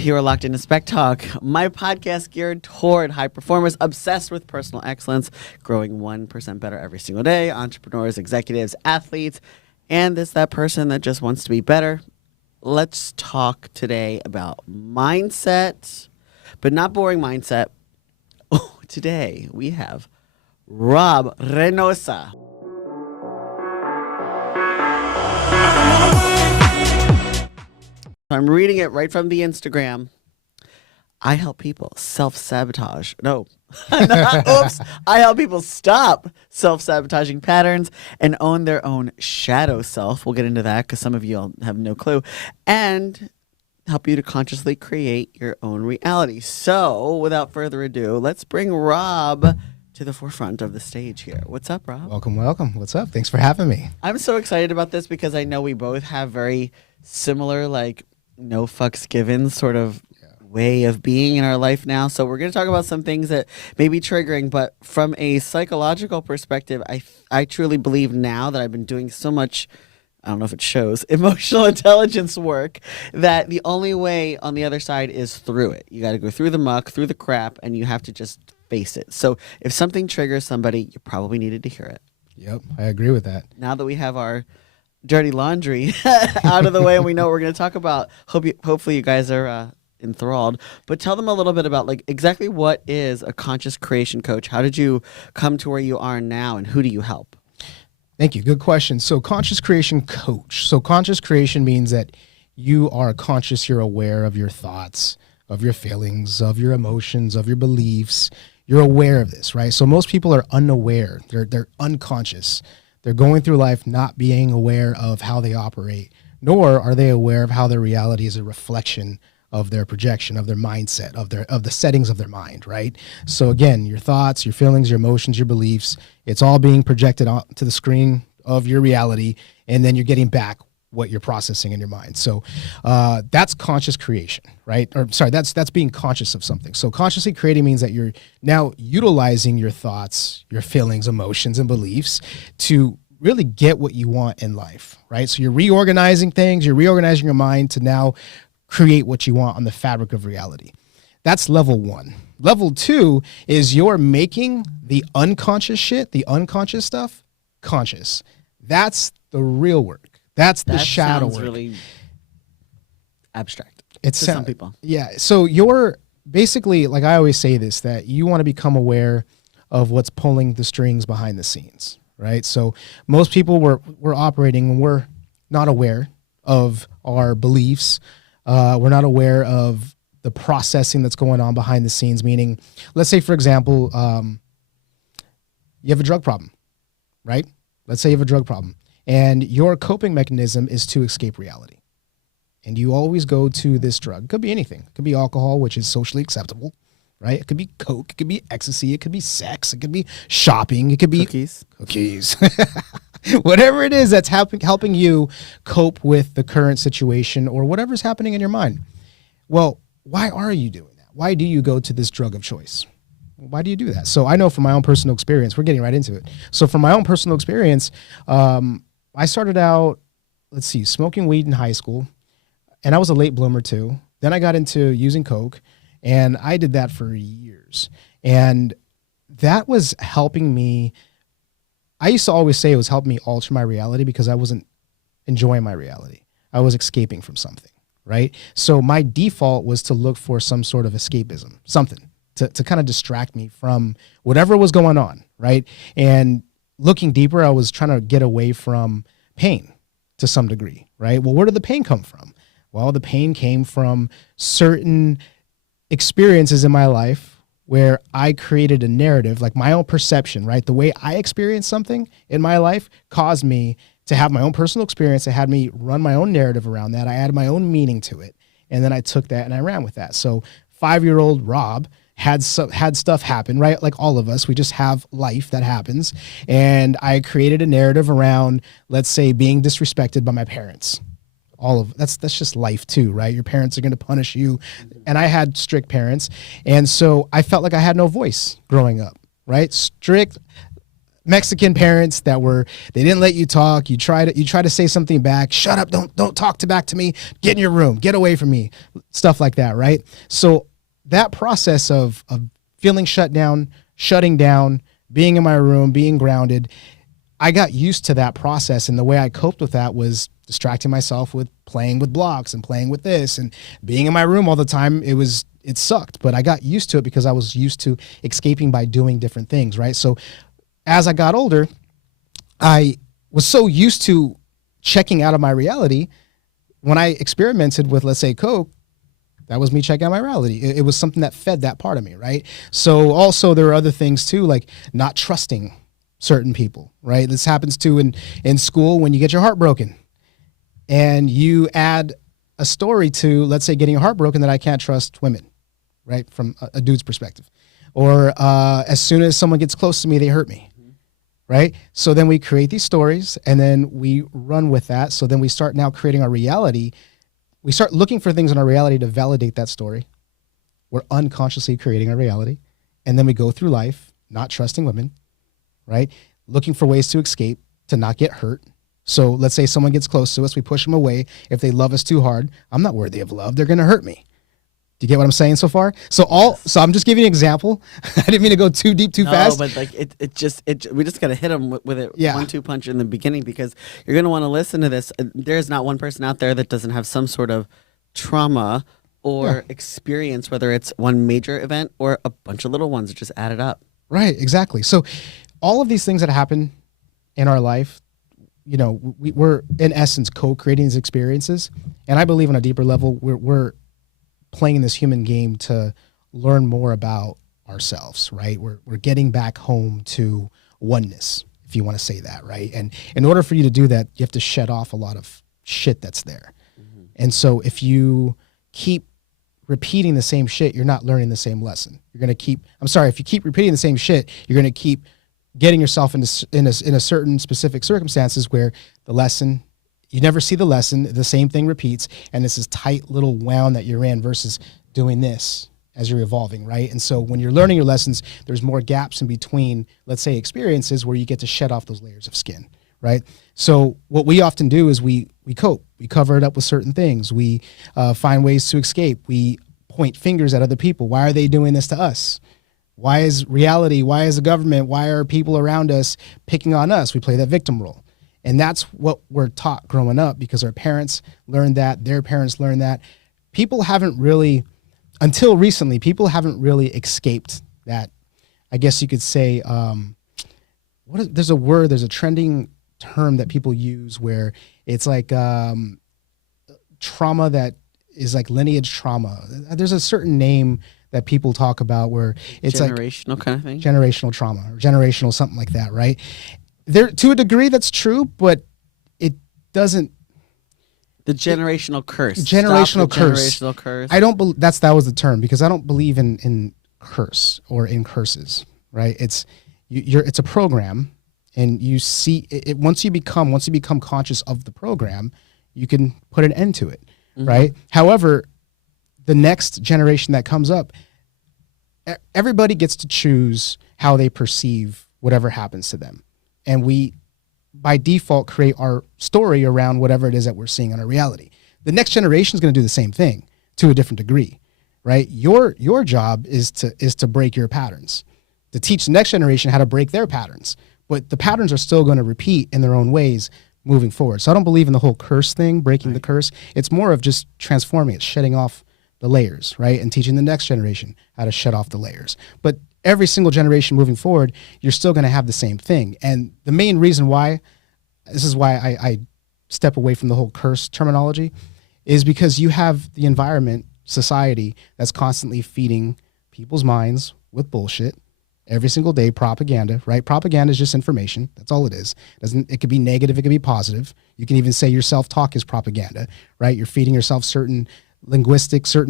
You are locked into SpecTalk, my podcast geared toward high performers obsessed with personal excellence, growing 1% better every single day, entrepreneurs, executives, athletes, and that person that just wants to be better. Let's talk today about mindset, but not boring mindset. Oh, today we have Rob Reynosa. I'm reading it right from the Instagram. I help people self-sabotage. No. Oops. I help people stop self-sabotaging patterns and own their own shadow self. We'll get into that because some of you all have no clue. And help you to consciously create your own reality. So without further ado, let's bring Rob to the forefront of the stage here. What's up, Rob? Welcome, welcome. What's up? Thanks for having me. I'm so excited about this because I know we both have very similar, no fucks given sort of way of being in our life now. So we're going to talk about some things that may be triggering, but from a psychological perspective, I truly believe now that I've been doing so much, I don't know if it shows, emotional intelligence work, that the only way on the other side is through it. You got to go through the muck, through the crap, and you have to just face it. So if something triggers somebody, you probably needed to hear it. Yep, I agree with that. Now that we have our dirty laundry out of the way and we know what we're going to talk about, hopefully you guys are enthralled. But tell them a little bit about exactly what is a conscious creation coach? How did you come to where you are now, and who do you help? Thank you. Good question. So conscious creation coach. So conscious creation means that you are conscious, you're aware of your thoughts, of your feelings, of your emotions, of your beliefs. You're aware of this, right? So most people are unaware. They're unconscious. They're going through life not being aware of how they operate, nor are they aware of how their reality is a reflection of their projection, of their mindset, of the settings of their mind, right? So again, your thoughts, your feelings, your emotions, your beliefs, it's all being projected onto the screen of your reality, and then you're getting back what you're processing in your mind. So that's conscious creation, right? Or sorry, that's being conscious of something. So consciously creating means that you're now utilizing your thoughts, your feelings, emotions, and beliefs to really get what you want in life, right? So you're reorganizing things, you're reorganizing your mind to now create what you want on the fabric of reality. That's level one. Level two is you're making the unconscious shit, the unconscious stuff, conscious. That's the real work. That's the shadow work. That sounds really abstract to some people. Yeah. So you're basically, like I always say this, that you want to become aware of what's pulling the strings behind the scenes, right? So most people we're operating when we're not aware of our beliefs. We're not aware of the processing that's going on behind the scenes, meaning, let's say, for example, you have a drug problem, right? Let's say you have a drug problem. And your coping mechanism is to escape reality. And you always go to this drug. It could be anything. It could be alcohol, which is socially acceptable, right? It could be coke. It could be ecstasy. It could be sex. It could be shopping. It could be cookies. Whatever it is that's helping you cope with the current situation or whatever's happening in your mind. Well, why are you doing that? Why do you go to this drug of choice? Why do you do that? So I know from my own personal experience, we're getting right into it. So from my own personal experience, I started out, smoking weed in high school, and I was a late bloomer too. Then I got into using coke, and I did that for years. And that was helping me. I used to always say it was helping me alter my reality because I wasn't enjoying my reality. I was escaping from something, right? So my default was to look for some sort of escapism, something to kind of distract me from whatever was going on, right? And looking deeper, I was trying to get away from pain to some degree, right? Well, where did the pain come from? Well, the pain came from certain experiences in my life where I created a narrative, like my own perception, right? The way I experienced something in my life caused me to have my own personal experience. It had me run my own narrative around that. I added my own meaning to it. And then I took that and I ran with that. So 5-year-old Rob had stuff happen, right? Like all of us, we just have life that happens. And I created a narrative around, let's say, being disrespected by my parents. That's just life too, right? Your parents are going to punish you. And I had strict parents. And so I felt like I had no voice growing up, right? Strict Mexican parents that they didn't let you talk. You try to say something back. Shut up. Don't talk back to me. Get in your room. Get away from me. Stuff like that. Right. So that process of feeling shutting down, being in my room, being grounded, I got used to that process. And the way I coped with that was distracting myself with playing with blocks and playing with this and being in my room all the time. It sucked, but I got used to it because I was used to escaping by doing different things. Right. So as I got older, I was so used to checking out of my reality. When I experimented with, let's say, Coke, that was me checking out my reality. It was something that fed that part of me, right? So also there are other things too, like not trusting certain people, right? This happens too in school when you get your heart broken and you add a story to, let's say, getting your heart broken, that I can't trust women, right? From a dude's perspective. Or as soon as someone gets close to me, they hurt me. Right? So then we create these stories and then we run with that. So then we start now creating our reality. We start looking for things in our reality to validate that story. We're unconsciously creating our reality. And then we go through life not trusting women, right? Looking for ways to escape, to not get hurt. So let's say someone gets close to us, we push them away. If they love us too hard, I'm not worthy of love. They're going to hurt me. Do you get what I'm saying so far? So I'm just giving you an example. I didn't mean to go too deep too fast. No, but like we just got to hit them with it 1-2 punch in the beginning, because you're going to want to listen to this. There's not one person out there that doesn't have some sort of trauma or experience, whether it's one major event or a bunch of little ones that just added up. Right, exactly. So all of these things that happen in our life, you know, we're in essence co-creating these experiences. And I believe on a deeper level, we're playing this human game to learn more about ourselves, right? We're getting back home to oneness, if you want to say that, right? And in order for you to do that, you have to shed off a lot of shit that's there. Mm-hmm. And so if you keep repeating the same shit, you're not learning the same lesson. If you keep repeating the same shit, you're going to keep getting yourself in a certain specific circumstances where the lesson, you never see the lesson, the same thing repeats, and it's this tight little wound that you're in versus doing this as you're evolving, right? And so when you're learning your lessons, there's more gaps in between, let's say, experiences where you get to shed off those layers of skin, right? So what we often do is we cope. We cover it up with certain things. We find ways to escape. We point fingers at other people. Why are they doing this to us? Why is reality? Why is the government? Why are people around us picking on us? We play that victim role. And that's what we're taught growing up because our parents learned that, their parents learned that. People haven't really, until recently, escaped that. I guess you could say, there's a trending term that people use where it's like trauma that is like lineage trauma. There's a certain name that people talk about where it's generational kind of thing. Generational trauma or generational something like that, right? There, to a degree, that's true, but it doesn't. The generational curse. Generational curse. Generational curse. I don't believe that was the term because I don't believe in curse or in curses. Right? It's a program, and you see it once you become conscious of the program, you can put an end to it. Mm-hmm. Right? However, the next generation that comes up, everybody gets to choose how they perceive whatever happens to them. And we, by default, create our story around whatever it is that we're seeing on our reality. The next generation is going to do the same thing to a different degree, right? Your job is to break your patterns, to teach the next generation how to break their patterns. But the patterns are still going to repeat in their own ways moving forward. So I don't believe in the whole curse thing, breaking the curse. It's more of just transforming it, shedding off the layers, right? And teaching the next generation how to shed off the layers. But every single generation moving forward, you're still going to have the same thing. And the main reason why, this is why I step away from the whole curse terminology, is because you have the environment, society, that's constantly feeding people's minds with bullshit every single day, propaganda, right? Propaganda is just information. That's all it is. It could be negative, it could be positive. You can even say your self-talk is propaganda, right? You're feeding yourself certain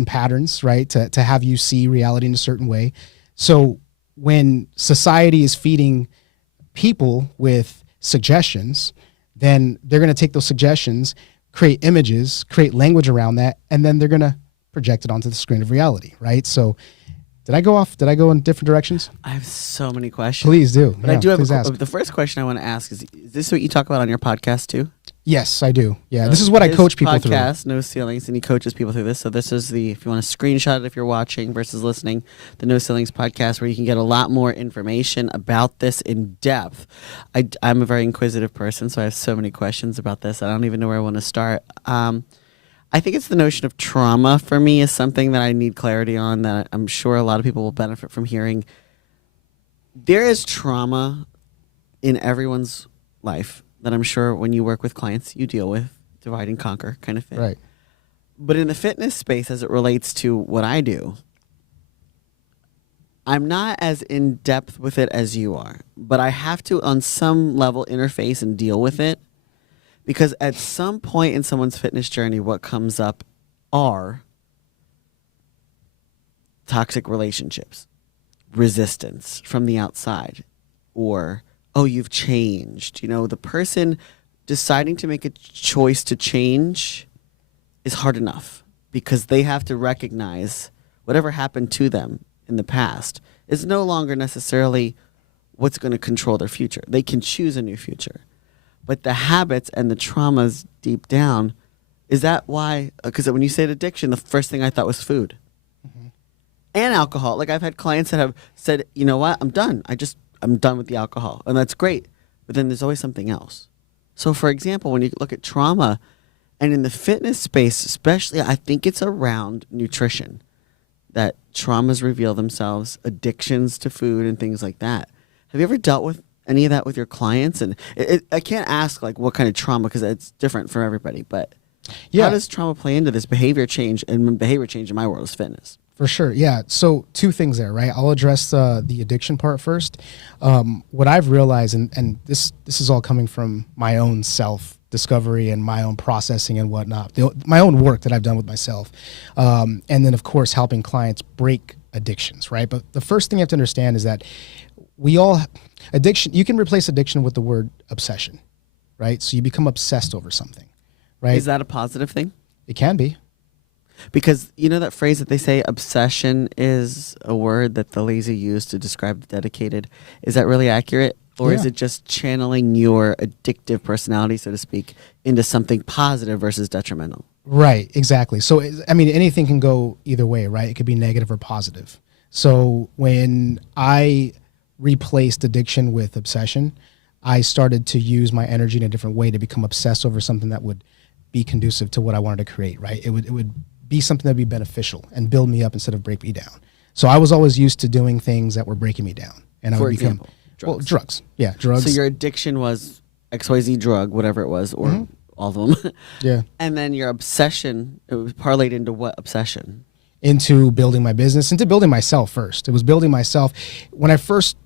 patterns, right? To have you see reality in a certain way. So when society is feeding people with suggestions, then they're going to take those suggestions, create images, create language around that, and then they're going to project it onto the screen of reality, right? So Did I go in different directions? I have so many questions. Please do. But I do have please ask. the first question I want to ask is this what you talk about on your podcast too? Yes, I do. Yeah, this is what I coach people through. Podcast, No Ceilings, and he coaches people through this. So this is if you want to screenshot it if you're watching versus listening, the No Ceilings podcast, where you can get a lot more information about this in depth. I'm a very inquisitive person, so I have so many questions about this. I don't even know where I want to start. I think it's the notion of trauma for me is something that I need clarity on, that I'm sure a lot of people will benefit from hearing. There is trauma in everyone's life that I'm sure when you work with clients, you deal with, divide and conquer kind of thing. Right. But in the fitness space, as it relates to what I do, I'm not as in depth with it as you are, but I have to, on some level, interface and deal with it, because at some point in someone's fitness journey, what comes up are toxic relationships, resistance from the outside, or oh, you've changed. You know, the person deciding to make a choice to change is hard enough because they have to recognize whatever happened to them in the past is no longer necessarily what's going to control their future. They can choose a new future. But the habits and the traumas deep down, is that why? Because when you said addiction, the first thing I thought was food and alcohol. Like I've had clients that have said, you know what, I'm done. I'm done with the alcohol. And that's great. But then there's always something else. So for example, when you look at trauma and in the fitness space, especially, I think it's around nutrition that traumas reveal themselves, addictions to food and things like that. Have you ever dealt with any of that with your clients? And I can't ask like what kind of trauma because it's different for everybody, but how does trauma play into this behavior change? And behavior change in my world is fitness. For sure. Yeah. So two things there, right? I'll address the addiction part first. What I've realized, and this is all coming from my own self-discovery and my own processing and whatnot, my own work that I've done with myself. And then, of course, helping clients break addictions, right? But the first thing you have to understand is that addiction, you can replace addiction with the word obsession, right? So you become obsessed over something, right? Is that a positive thing? It can be. Because you know that phrase that they say obsession is a word that the lazy use to describe the dedicated. Is that really accurate? Or is it just channeling your addictive personality, so to speak, into something positive versus detrimental? Right, exactly. So, I mean, anything can go either way, right? It could be negative or positive. So when I replaced addiction with obsession, I started to use my energy in a different way to become obsessed over something that would be conducive to what I wanted to create, right? It would be something that would be beneficial and build me up instead of break me down. So I was always used to doing things that were breaking me down. And I would become, drugs. Yeah, drugs. So your addiction was XYZ drug, whatever it was, or all of them. Yeah. And then your obsession, it was parlayed into what obsession? Into building my business, into building myself first. It was building myself. When I first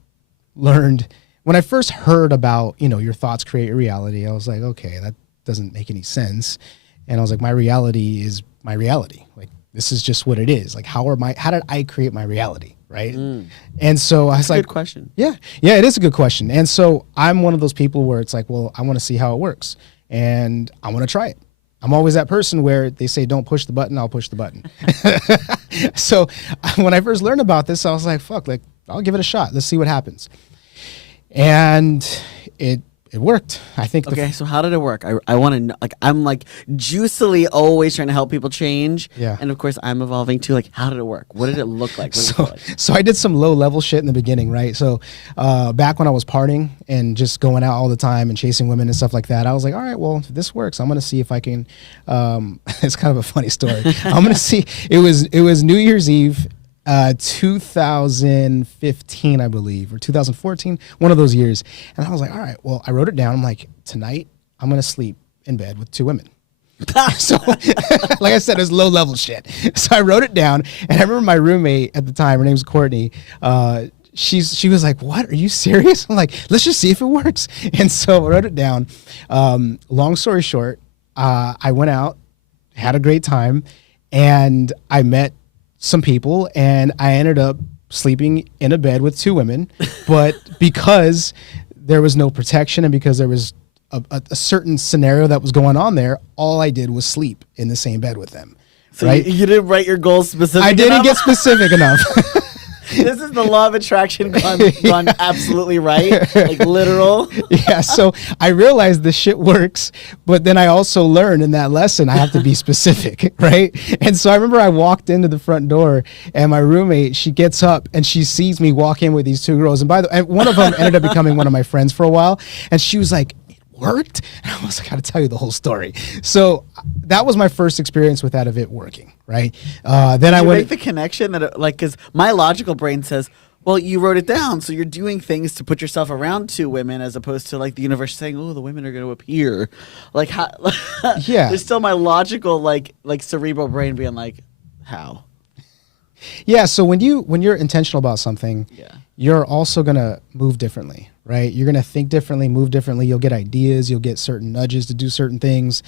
heard about, your thoughts create your reality, I was like, okay, that doesn't make any sense. And I was like, my reality is my reality. Like, this is just what it is. Like, how did I create my reality? Right. And so I was like, good question. Yeah, it is a good question. And so I'm one of those people where it's like, well, I want to see how it works and I want to try it. I'm always that person where they say, don't push the button, I'll push the button. So when I first learned about this, I was like, fuck, like, I'll give it a shot. Let's see what happens. And it worked. I think. Okay, so how did it work? I want to know. Like, I'm like juicily always trying to help people change. Yeah. And of course, I'm evolving too. Like, how did it work? What did it look like? So I did some low level shit in the beginning, right? So back when I was partying and just going out all the time and chasing women and stuff like that, I was like, all right, well, if this works, I'm going to see if I can. It's kind of a funny story. I'm going to see. It was New Year's Eve. 2015, I believe, or 2014, one of those years. And I was like, all right, well, I wrote it down. I'm like, tonight I'm going to sleep in bed with 2 women. So like I said, it was low level shit. So I wrote it down and I remember my roommate at the time, her name's Courtney. She was like, what, are you serious? I'm like, let's just see if it works. And so I wrote it down. Long story short, I went out, had a great time, and I met some people, and I ended up sleeping in a bed with 2 women. But because there was no protection and because there was a certain scenario that was going on there, all I did was sleep in the same bed with them. So right? You didn't write your goals specifically. I didn't get specific enough. This is the law of attraction gone absolutely right, like literal. Yeah, so I realized this shit works, but then I also learned in that lesson I have to be specific, right? And so I remember I walked into the front door, and my roommate, she gets up and she sees me walk in with these two girls, and one of them ended up becoming one of my friends for a while, and she was like, worked? And I was like, I gotta tell you the whole story. So that was my first experience with that of it working, right? Then I went. Make the connection that, because my logical brain says, well, you wrote it down, so you're doing things to put yourself around two women, as opposed to like the universe saying, oh, the women are going to appear. Like, how? Yeah. There's still my logical, like cerebral brain being like, how? Yeah. So when you're intentional about something, you're also gonna move differently, right? You're gonna think differently, move differently. You'll get ideas. You'll get certain nudges to do certain things.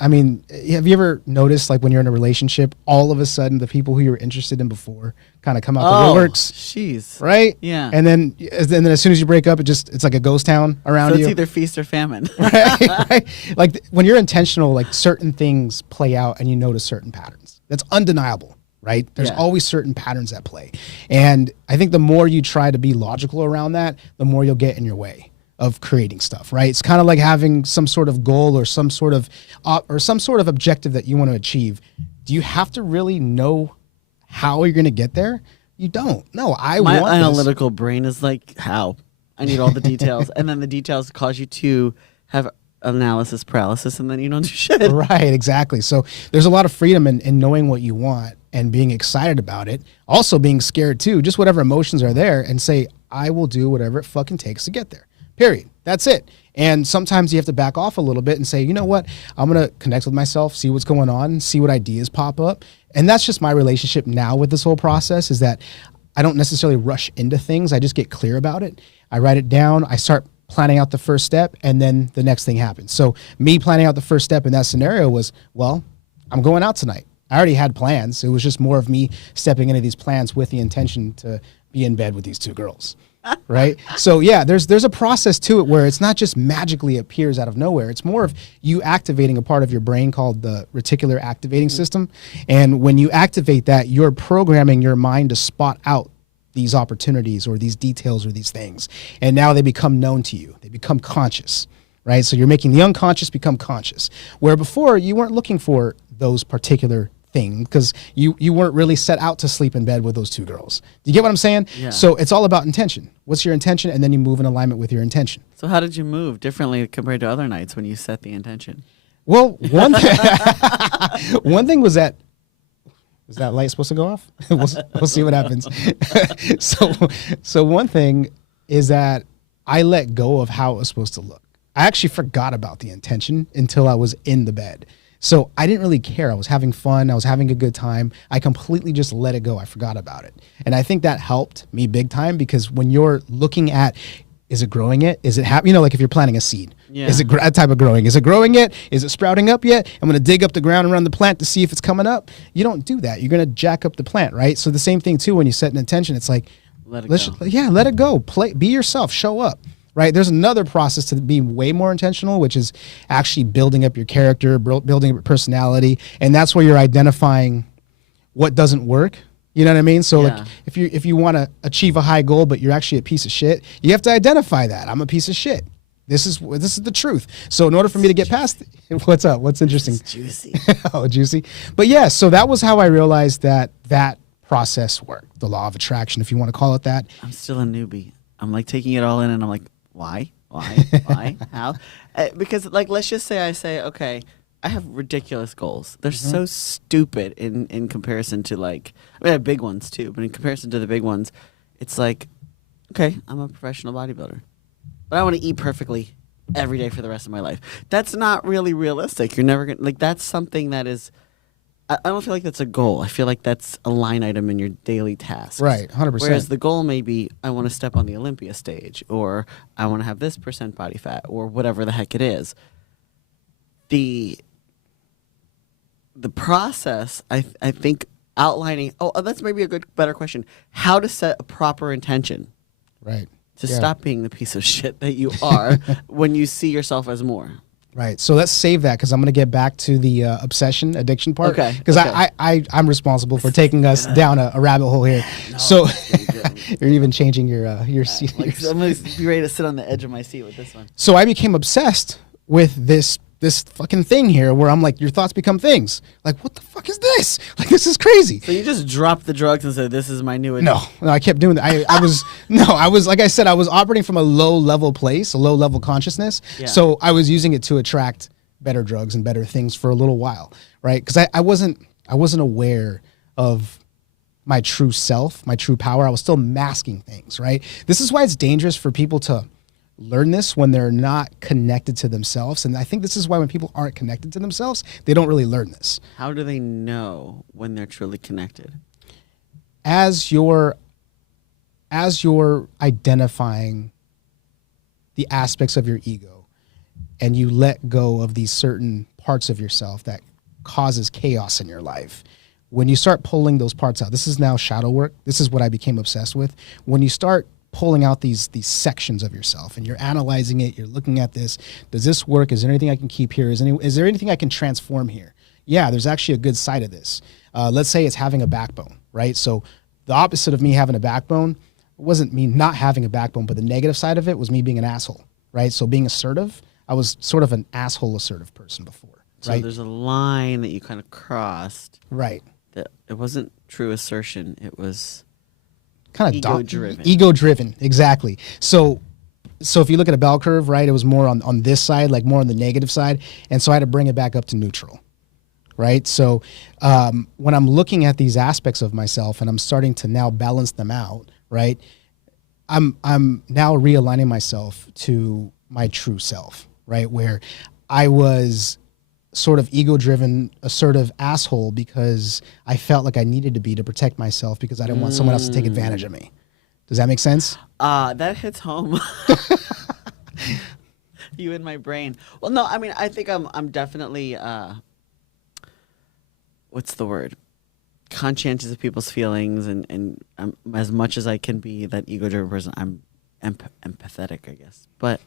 I mean, have you ever noticed, like, when you're in a relationship, all of a sudden the people who you were interested in before kind of come out the woodworks? Jeez. Right? Yeah. And then as soon as you break up, it's like a ghost town around So you. it's either feast or famine. Right? Like, when you're intentional, like, certain things play out and you notice certain patterns. That's undeniable. Right? There's always certain patterns at play. And I think the more you try to be logical around that, the more you'll get in your way of creating stuff, right? It's kind of like having some sort of goal or some sort of objective that you want to achieve. Do you have to really know how you're going to get there? You don't. No, My analytical brain is like, how? I need all the details. And then the details cause you to have analysis paralysis, and then you don't do shit. Right, exactly. So there's a lot of freedom in knowing what you want and being excited about it. Also being scared too, just whatever emotions are there, and say, I will do whatever it fucking takes to get there. Period. That's it. And sometimes you have to back off a little bit and say, you know what? I'm going to connect with myself, see what's going on, see what ideas pop up. And that's just my relationship now with this whole process, is that I don't necessarily rush into things. I just get clear about it. I write it down. I start planning out the first step, and then the next thing happens. So me planning out the first step in that scenario was, well, I'm going out tonight. I already had plans. It was just more of me stepping into these plans with the intention to be in bed with these two girls. Right? So yeah, there's a process to it where it's not just magically appears out of nowhere. It's more of you activating a part of your brain called the reticular activating system. And when you activate that, you're programming your mind to spot out these opportunities or these details or these things. And now they become known to you. They become conscious, right? So you're making the unconscious become conscious, where before you weren't looking for those particular thing, because you weren't really set out to sleep in bed with those two girls. Do you get what I'm saying? Yeah. So it's all about intention. What's your intention? And then you move in alignment with your intention. So how did you move differently compared to other nights when you set the intention? Well, one thing was that light supposed to go off? We'll see what happens. So one thing is that I let go of how it was supposed to look. I actually forgot about the intention until I was in the bed. So I didn't really care. I was having fun. I was having a good time. I completely just let it go. I forgot about it. And I think that helped me big time, because when you're looking at, is it growing yet? Is it happening? You know, like if you're planting a seed, is it that type of growing? Is it growing yet? Is it sprouting up yet? I'm going to dig up the ground around the plant to see if it's coming up. You don't do that. You're going to jack up the plant, right? So the same thing too, when you set an intention, it's like, let it go. Play, be yourself, show up. Right? There's another process to being way more intentional, which is actually building up your character, building up your personality. And that's where you're identifying what doesn't work. You know what I mean? So like if you want to achieve a high goal, but you're actually a piece of shit, you have to identify that. I'm a piece of shit. This is the truth. So in order for me to get past it, what's up? What's interesting? It's juicy. Oh, juicy. But yeah, so that was how I realized that process worked. The law of attraction, if you want to call it that. I'm still a newbie. I'm like taking it all in, and I'm like, why, how? Because like, let's just say I say, okay, I have ridiculous goals. They're so stupid in comparison to, like, I mean, I have big ones too, but in comparison to the big ones, it's like, okay, I'm a professional bodybuilder, but I want to eat perfectly every day for the rest of my life. That's not really realistic. You're never gonna, like, that's something that is, I don't feel like that's a goal. I feel like that's a line item in your daily tasks. Right, 100%. Whereas the goal may be, I want to step on the Olympia stage, or I want to have this % body fat, or whatever the heck it is. The process, I think, outlining, that's maybe a better question. How to set a proper intention. Right. To stop being the piece of shit that you are when you see yourself as more. Right. So let's save that because I'm going to get back to the obsession addiction part. Okay. Because I'm responsible for taking us down a rabbit hole here. No, so you're even changing your seat. like, I'm going to be ready to sit on the edge of my seat with this one. So I became obsessed with this fucking thing here where I'm like, your thoughts become things. Like, what the fuck is this? Like, this is crazy. So you just dropped the drugs and said, this is my new addiction. No, I kept doing that. I was, like I said, I was operating from a low level place, a low level consciousness. Yeah. So I was using it to attract better drugs and better things for a little while, right? Because I wasn't aware of my true self, my true power. I was still masking things, right? This is why it's dangerous for people to learn this when they're not connected to themselves. And I think this is why when people aren't connected to themselves, they don't really learn this. How do they know when they're truly connected? As you're identifying the aspects of your ego and you let go of these certain parts of yourself that causes chaos in your life, when you start pulling those parts out, this is now shadow work. This is what I became obsessed with. When you start pulling out these sections of yourself and you're analyzing it, you're looking at this, does this work? Is there anything I can keep here? Is there anything I can transform here? Yeah, there's actually a good side of this. Let's say it's having a backbone, right? So the opposite of me having a backbone wasn't me not having a backbone, but the negative side of it was me being an asshole, right? So being assertive, I was sort of an asshole assertive person before, right? So there's a line that you kind of crossed. Right. That it wasn't true assertion. It was kind of ego-driven. Ego-driven, exactly. So if you look at a bell curve, right, it was more on this side, like more on the negative side, and so I had to bring it back up to neutral, right? So when I'm looking at these aspects of myself and I'm starting to now balance them out, right, I'm now realigning myself to my true self, right, where I was sort of ego-driven, assertive asshole because I felt like I needed to be to protect myself because I didn't want someone else to take advantage of me. Does that make sense? That hits home. You in my brain. Well, no, I mean, I think I'm definitely what's the word? Conscientious of people's feelings, and as much as I can be that ego-driven person, I'm empathetic, I guess. But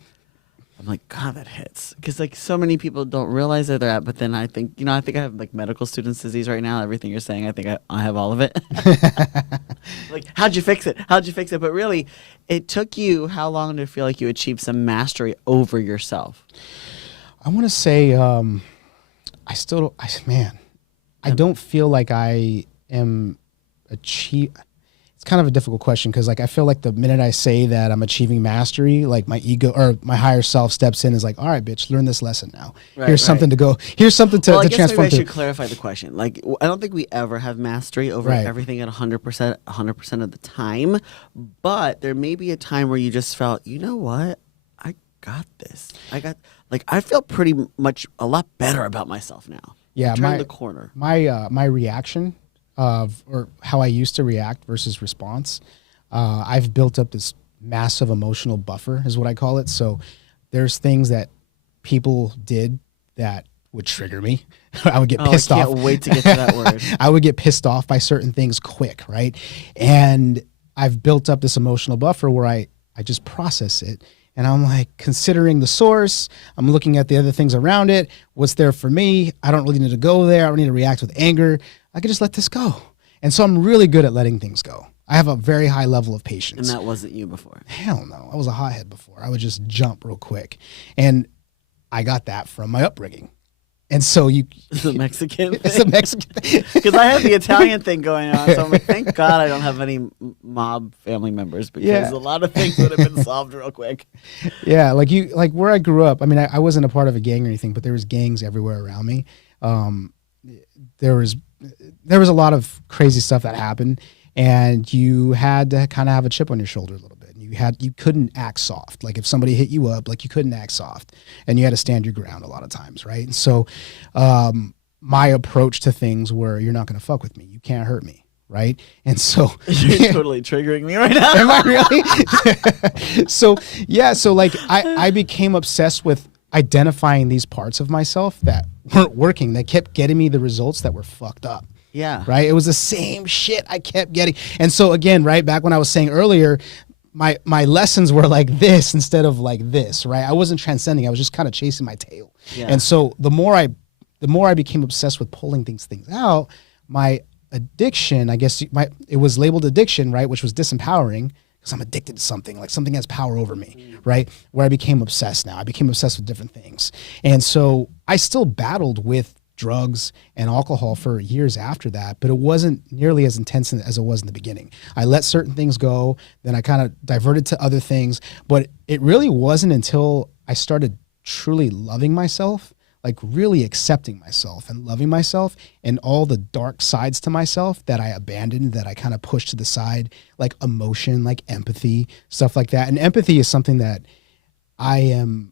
I'm like, God, that hits. Because, like, so many people don't realize where they're at. But then I think, I think I have, like, medical student's disease right now. Everything you're saying, I think I have all of it. Like, how'd you fix it? How'd you fix it? But really, it took you how long to feel like you achieved some mastery over yourself? I want to say, I don't feel like I am It's kind of a difficult question because, like, I feel like the minute I say that I'm achieving mastery, like my ego or my higher self steps in, is like, all right, bitch, learn this lesson now. Right, here's something to go. Here's something to I guess transform. Maybe I should clarify the question. Like, I don't think we ever have mastery over everything at 100% of the time, but there may be a time where you just felt, you know what, I got this. I feel pretty much a lot better about myself now. Yeah, turned the corner. My reaction or how I used to react versus response, I've built up this massive emotional buffer is what I call it. So there's things that people did that would trigger me. I would get pissed off. I can't wait to get to that word. I would get pissed off by certain things quick, right? And I've built up this emotional buffer where I just process it. And I'm like considering the source. I'm looking at the other things around it. What's there for me? I don't really need to go there. I don't need to react with anger. I could just let this go. And so I'm really good at letting things go. I have a very high level of patience. And that wasn't you before? Hell no. I was a hothead before. I would just jump real quick. And I got that from my upbringing. And so It's a Mexican thing? It's a Mexican thing. Because I have the Italian thing going on. So I'm like, thank God I don't have any mob family members because a lot of things would have been solved real quick. Yeah, like where I grew up, I mean, I wasn't a part of a gang or anything, but there was gangs everywhere around me. There was a lot of crazy stuff that happened, and you had to kind of have a chip on your shoulder a little bit. You couldn't act soft. Like if somebody hit you up, like you couldn't act soft, and you had to stand your ground a lot of times, right? And so my approach to things were, you're not going to fuck with me. You can't hurt me, right? And so you're totally triggering me right now. Am I really? So like I became obsessed with identifying these parts of myself that weren't working, that kept getting me the results that were fucked up. Yeah. Right? It was the same shit I kept getting. And so again, right, back when I was saying earlier, my lessons were like this instead of like this, right? I wasn't transcending. I was just kind of chasing my tail. Yeah. And so the more I became obsessed with pulling things out, my addiction, I guess it was labeled addiction, right? Which was disempowering because I'm addicted to something, like something has power over me, right? Where I became obsessed now. I became obsessed with different things. And so I still battled with drugs and alcohol for years after that, but it wasn't nearly as intense as it was in the beginning. I let certain things go, then I kind of diverted to other things, but it really wasn't until I started truly loving myself, like really accepting myself and loving myself and all the dark sides to myself that I abandoned, that I kind of pushed to the side, like emotion, like empathy, stuff like that. And empathy is something that I am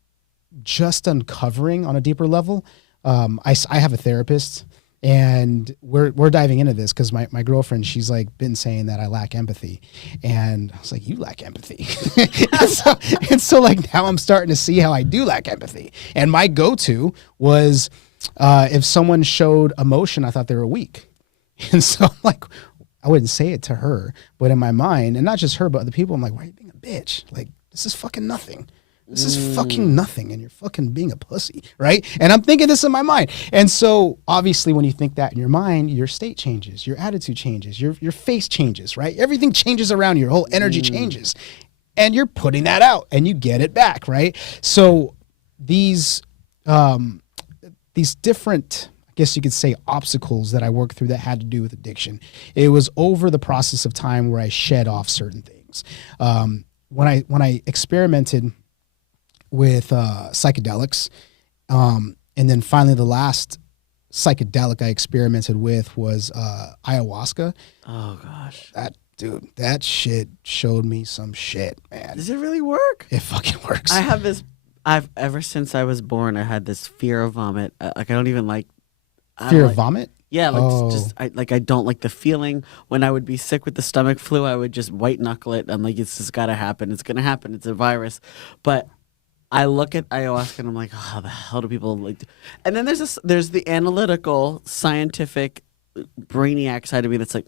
just uncovering on a deeper level. I have a therapist, and we're diving into this because my girlfriend, she's like been saying that I lack empathy, and I was like, you lack empathy. and so like now I'm starting to see how I do lack empathy. And my go-to was if someone showed emotion, I thought they were weak. And so I'm like, I wouldn't say it to her, but in my mind, and not just her, but other people, I'm like, why are you being a bitch? Like, this is fucking nothing. This is fucking nothing, and you're fucking being a pussy, right? And I'm thinking this in my mind. And so obviously when you think that in your mind, your state changes, your attitude changes, your face changes, right? Everything changes around you, your whole energy changes. And you're putting that out and you get it back, right? So these different, I guess you could say, obstacles that I worked through that had to do with addiction, it was over the process of time where I shed off certain things. When I experimented with psychedelics. And then finally the last psychedelic I experimented with was ayahuasca. Oh gosh. That shit showed me some shit, man. Does it really work? It fucking works. I've ever since I was born, I had this fear of vomit. Like I don't even like fear of vomit? Yeah, like I don't like the feeling. When I would be sick with the stomach flu, I would just white knuckle it. I'm like, it's just gotta happen. It's gonna happen. It's a virus. But I look at ayahuasca and I'm like, oh, how the hell do people like? And then there's the analytical, scientific, brainiac side of me that's like,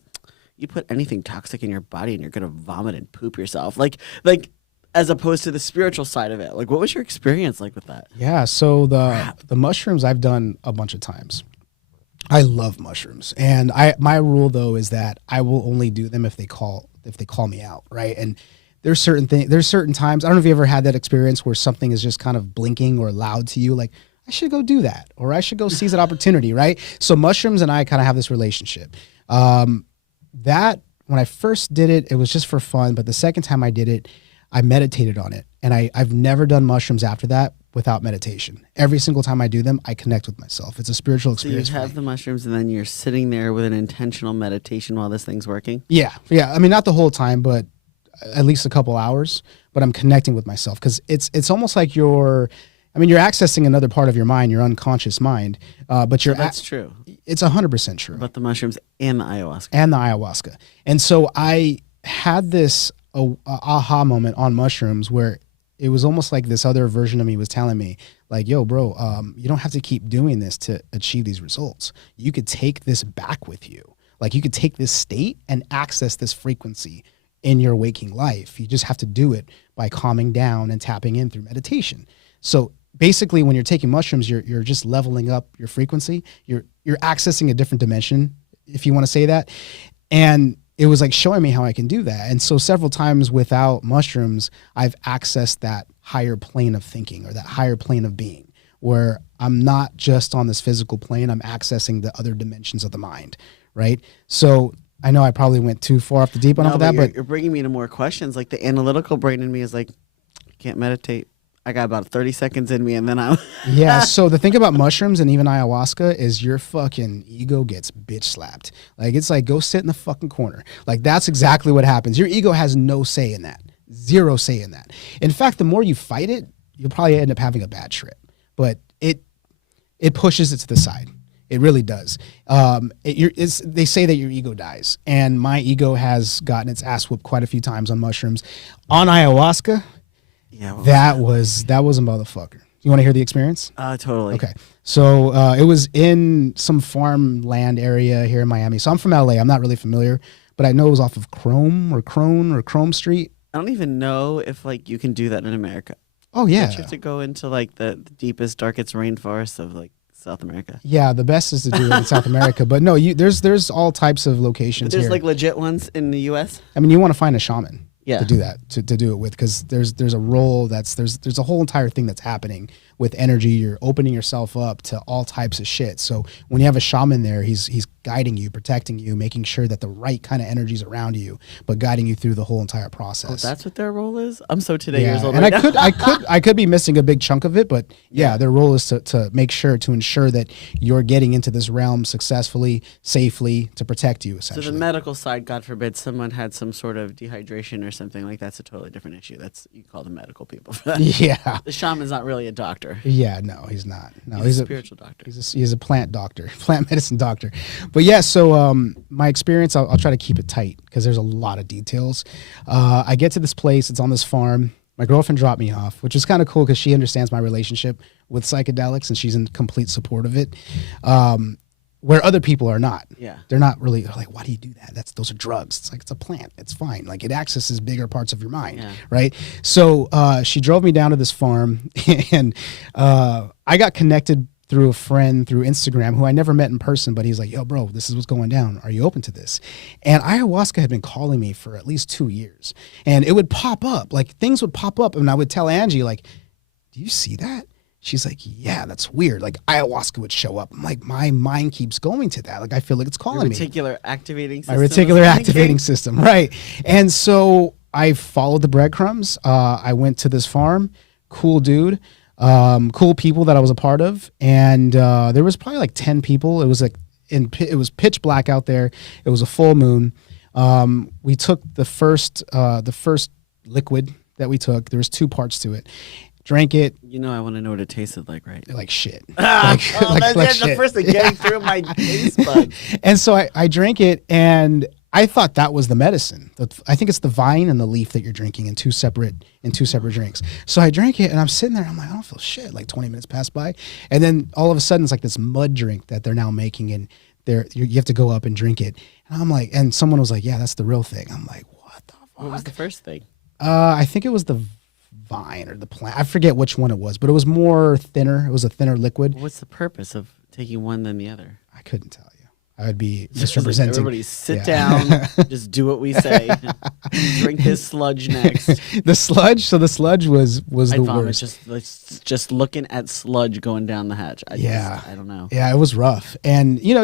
you put anything toxic in your body and you're gonna vomit and poop yourself, like as opposed to the spiritual side of it. Like, what was your experience like with that? Yeah, so the mushrooms I've done a bunch of times. I love mushrooms, and my rule though is that I will only do them if they call me out, right? And there's certain times, I don't know if you ever had that experience where something is just kind of blinking or loud to you, like, I should go do that, or I should go seize an opportunity, right? So mushrooms and I kind of have this relationship. That, when I first did it, it was just for fun, but the second time I did it, I meditated on it. And I've never done mushrooms after that without meditation. Every single time I do them, I connect with myself. It's a spiritual experience. So you have the mushrooms and then you're sitting there with an intentional meditation while this thing's working? Yeah. I mean, not the whole time, but at least a couple hours, but I'm connecting with myself because it's almost like you're accessing another part of your mind, your unconscious mind, but that's true. It's 100% true. But the mushrooms and the ayahuasca. And so I had this aha moment on mushrooms where it was almost like this other version of me was telling me, like, yo, bro, you don't have to keep doing this to achieve these results. You could take this back with you. Like, you could take this state and access this frequency in your waking life. You just have to do it by calming down and tapping in through meditation. So basically, when you're taking mushrooms, you're just leveling up your frequency. You're accessing a different dimension, if you want to say that. And it was like showing me how I can do that. And so several times without mushrooms, I've accessed that higher plane of thinking or that higher plane of being, where I'm not just on this physical plane, I'm accessing the other dimensions of the mind, right? So I know I probably went too far off the deep end of that, but you're bringing me to more questions. Like, the analytical brain in me is like, I can't meditate. I got about 30 seconds in me and then I'm... Yeah, so the thing about mushrooms and even ayahuasca is your fucking ego gets bitch slapped. Like, it's like, go sit in the fucking corner. Like, that's exactly what happens. Your ego has no say in that. Zero say in that. In fact, the more you fight it, you'll probably end up having a bad trip. But it pushes it to the side. It really does. They say that your ego dies, and my ego has gotten its ass whooped quite a few times on mushrooms. On ayahuasca, yeah, that was a motherfucker. You want to hear the experience? Totally. Okay. So it was in some farmland area here in Miami. So I'm from LA. I'm not really familiar, but I know it was off of Crome Street. I don't even know if like you can do that in America. Oh Don't yeah. you have to go into like the deepest, darkest rainforests of like South America? Yeah, the best is to do it in South America, but no, there's all types of But locations there's here. like legit ones in the U.S. I mean, you want to find a shaman Yeah. to do that, to do it with, because there's a role there's a whole entire thing that's happening with energy. You're opening yourself up to all types of shit. So when you have a shaman there, he's guiding you, protecting you, making sure that the right kind of energy's around you, but guiding you through the whole entire process. Oh, that's what their role is. I'm so today years old. And right I could be missing a big chunk of it, but yeah, their role is to make sure to ensure that you're getting into this realm successfully, safely, to protect you. So Essentially, the medical side, God forbid, someone had some sort of dehydration or something like that's a totally different issue. That's you call the medical people for that. yeah, The shaman's not really a doctor. yeah. No, he's not. No, He's a spiritual doctor. He's a plant doctor, plant medicine doctor. But yeah, so my experience, I'll try to keep it tight because there's a lot of details. I get to this place, it's on this farm. My girlfriend dropped me off, which is kind of cool because she understands my relationship with psychedelics and she's in complete support of it. Where other people are not. Yeah. They're not really like, why do you do that? Those are drugs. It's like, it's a plant. It's fine. Like it accesses bigger parts of your mind. Yeah. Right. So she drove me down to this farm and I got connected through a friend through Instagram who I never met in person, but he's like, yo, bro, this is what's going down. Are you open to this? And ayahuasca had been calling me for at least 2 years and it would pop up, like things would pop up and I would tell Angie, like, do you see that? She's like, yeah, that's weird. Like ayahuasca would show up. I'm like, my mind keeps going to that. Like I feel like it's calling me. Reticular activating system. My reticular activating system, right. And so I followed the breadcrumbs. I went to this farm, cool dude, cool people that I was a part of. And there was probably like 10 people. It was like, it was pitch black out there. It was a full moon. We took the first liquid that we took. There was 2 parts to it. Drank it. You know, I want to know what it tasted like, right? Like shit. That's the shit. first thing getting through my taste buds. And so I drank it, and I thought that was the medicine. I think it's the vine and the leaf that you're drinking in two separate drinks. So I drank it, and I'm sitting there. I'm like, I don't feel shit. Like 20 minutes passed by, and then all of a sudden, it's like this mud drink that they're now making, and you have to go up and drink it. And I'm like, and someone was like, yeah, that's the real thing. I'm like, what the fuck? What was the first thing? I think it was the vine or the plant. I forget which one it was, but it was more thinner. It was a thinner liquid. What's the purpose of taking one than the other? I couldn't tell you. I would be Just like, misrepresenting. everybody sit down, just do what we say. Drink this sludge next. The sludge. So the sludge was I'd the vomit worst. just looking at sludge going down the hatch. I don't know. Yeah, it was rough. And you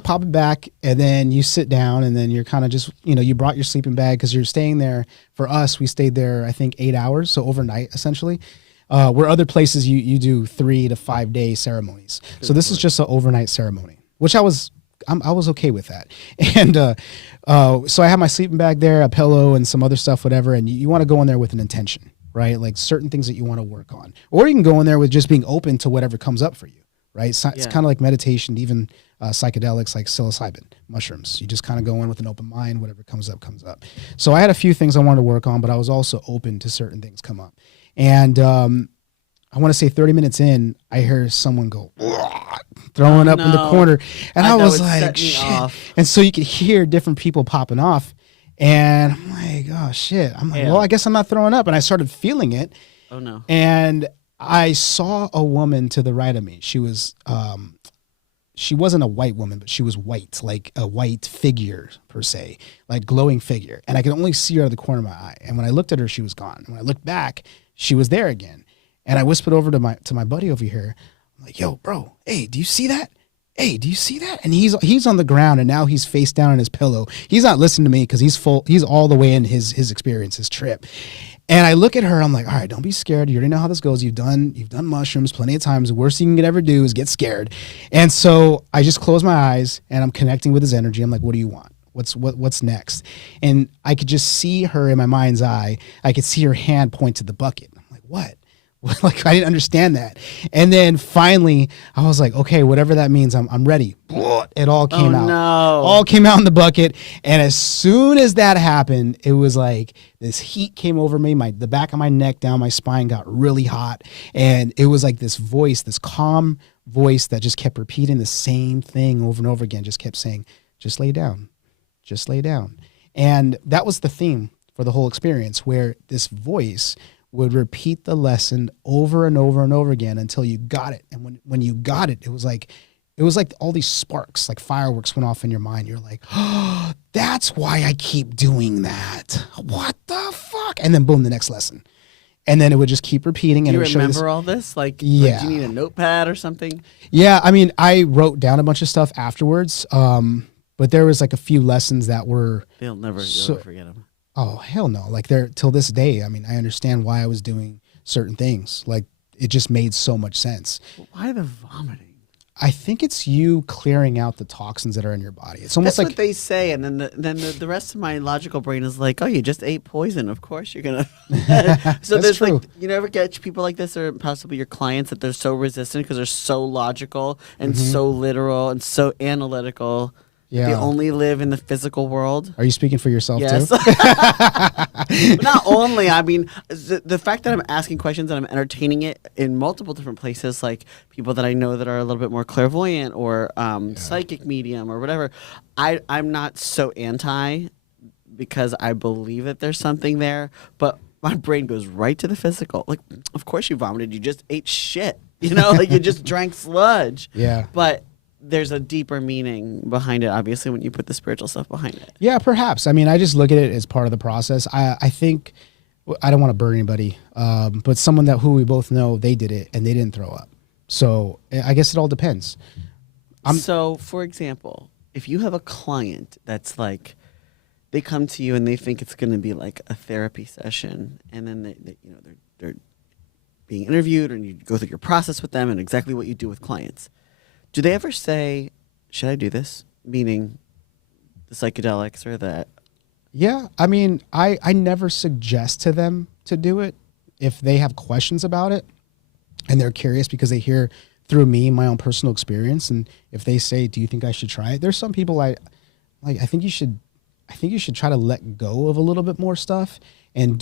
pop it back, and then you sit down, and then you're kind of just you brought your sleeping bag because you're staying there. For us, we stayed there I think 8 hours, so overnight essentially. Where other places you do 3 to 5 day ceremonies. So this is just an overnight ceremony, which I was okay with that. And so I have my sleeping bag there, a pillow, and some other stuff, whatever. And you want to go in there with an intention, right? Like certain things that you want to work on, or you can go in there with just being open to whatever comes up for you, right? So it's kind of like meditation, even psychedelics like psilocybin, mushrooms. You just kind of go in with an open mind. Whatever comes up, comes up. So I had a few things I wanted to work on, but I was also open to certain things come up. And I want to say 30 minutes in, I hear someone go throwing up in the corner, and I was like, shit. And so you could hear different people popping off, and I'm like, oh shit. I'm like, well, I guess I'm not throwing up, and I started feeling it. Oh no. And I saw a woman to the right of me. She was she wasn't a white woman, but she was white, like a white figure per se, like glowing figure. And I could only see her out of the corner of my eye. And when I looked at her, she was gone. When I looked back, she was there again. And I whispered over to my buddy over here. I'm like, yo, bro, hey, do you see that? Hey, do you see that? And he's on the ground, and now he's face down on his pillow. He's not listening to me because he's all the way in his experience, his trip. And I look at her, I'm like, all right, don't be scared. You already know how this goes. You've done mushrooms plenty of times. The worst you can ever do is get scared. And so I just close my eyes, and I'm connecting with his energy. I'm like, what do you want? What's next? And I could just see her in my mind's eye. I could see her hand point to the bucket. I'm like, what? Like, I didn't understand that. And then finally I was like, okay, whatever that means, I'm ready. It all came out. No. All came out in the bucket. And as soon as that happened, it was like this heat came over me. The back of my neck, down my spine got really hot. And it was like this voice, this calm voice that just kept repeating the same thing over and over again, just kept saying, just lay down, just lay down. And that was the theme for the whole experience, where this voice would repeat the lesson over and over and over again until you got it. And when you got it, it was like all these sparks, like fireworks went off in your mind. You're like, oh, that's why I keep doing that. What the fuck? And then boom, the next lesson. And then it would just keep repeating. And do you remember all this? Like, yeah. Do you need a notepad or something? Yeah, I mean, I wrote down a bunch of stuff afterwards, but there was like a few lessons that were... You'll never forget them. Oh, hell no. Like, they're till this day. I mean, I understand why I was doing certain things. Like, it just made so much sense. Why the vomiting? I think it's you clearing out the toxins that are in your body. It's almost That's like what they say, and then the rest of my logical brain is like, oh, you just ate poison. Of course you're gonna. So there's true. like, you never get people like this, or possibly your clients, that they're so resistant because they're so logical and so literal and so analytical. Yeah. They only live in the physical world. Are you speaking for yourself Yes. too? But not only, I mean, the fact that I'm asking questions and I'm entertaining it in multiple different places, like people that I know that are a little bit more clairvoyant or psychic medium or whatever, I'm not so anti, because I believe that there's something there, but my brain goes right to the physical. Like, of course you vomited. You just ate shit. You know, like you just drank sludge. Yeah. But there's a deeper meaning behind it, obviously, when you put the spiritual stuff behind it. Yeah, perhaps. I mean, I just look at it as part of the process. I think, I don't want to burn anybody, but someone who we both know, they did it and they didn't throw up. So I guess it all depends. So, for example, if you have a client that's like, they come to you and they think it's going to be like a therapy session, and then they're being interviewed, and you go through your process with them and exactly what you do with clients. Do they ever say, should I do this? Meaning the psychedelics or that? Yeah, I mean, I never suggest to them to do it if they have questions about it and they're curious because they hear through me my own personal experience. And if they say, do you think I should try it? There's some people I think you should try to let go of a little bit more stuff and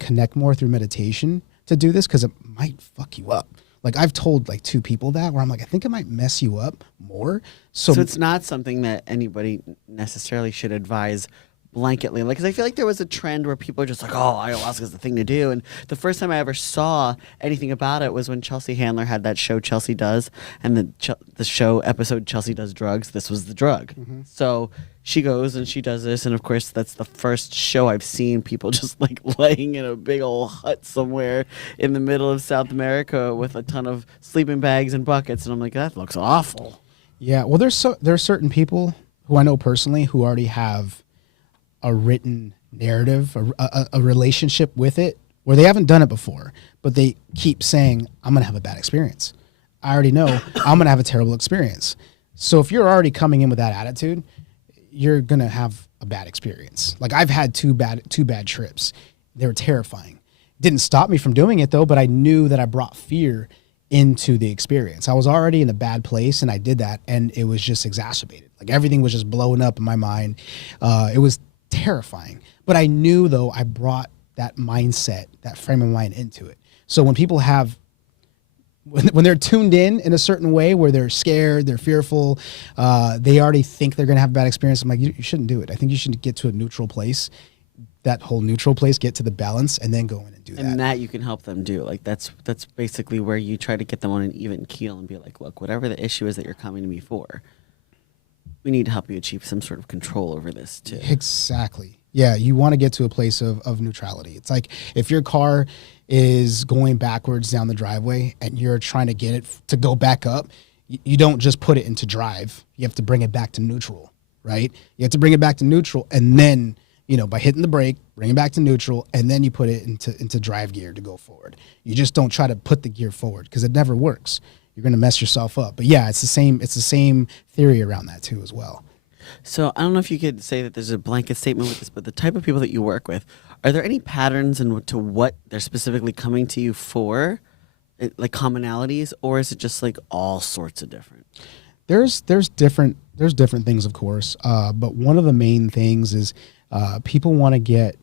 connect more through meditation to do this, because it might fuck you up. Like, I've told like 2 people that, where I'm like, I think it might mess you up more. So it's not something that anybody necessarily should advise blanketly. Like, because I feel like there was a trend where people are just like, oh, ayahuasca is the thing to do. And the first time I ever saw anything about it was when Chelsea Handler had that show Chelsea Does, and the show episode Chelsea Does Drugs. This was the drug. Mm-hmm. So she goes and she does this, and of course that's the first show I've seen people just like laying in a big old hut somewhere in the middle of South America with a ton of sleeping bags and buckets, and I'm like, that looks awful. Yeah, well, there are certain people who I know personally who already have a written narrative, a relationship with it, where they haven't done it before, but they keep saying, I'm going to have a bad experience. I already know I'm going to have a terrible experience. So if you're already coming in with that attitude, you're going to have a bad experience. Like, I've had two bad trips. They were terrifying. Didn't stop me from doing it though, but I knew that I brought fear into the experience. I was already in a bad place and I did that, and it was just exacerbated. Like, everything was just blowing up in my mind. It was terrifying, but I knew though I brought that mindset, that frame of mind into it. So when people when they're tuned in a certain way where they're scared, they're fearful, they already think they're going to have a bad experience. I'm like, you shouldn't do it. I think you should get to a neutral place, that whole neutral place, get to the balance, and then go in and do that. And that you can help them do. Like, that's basically where you try to get them on an even keel and be like, look, whatever the issue is that you're coming to me for, we need to help you achieve some sort of control over this too. Exactly. Yeah, you want to get to a place of neutrality. It's like if your car is going backwards down the driveway and you're trying to get it to go back up, you don't just put it into drive. You have to bring it back to neutral, right? You have to bring it back to neutral, and then, by hitting the brake, bring it back to neutral, and then you put it into drive gear to go forward. You just don't try to put the gear forward, because it never works. You're going to mess yourself up. But yeah, it's the same theory around that too as well. So I don't know if you could say that there's a blanket statement with this, but the type of people that you work with, are there any patterns to what they're specifically coming to you for, like commonalities, or is it just like all sorts of different? There's different things, of course, but one of the main things is people want to get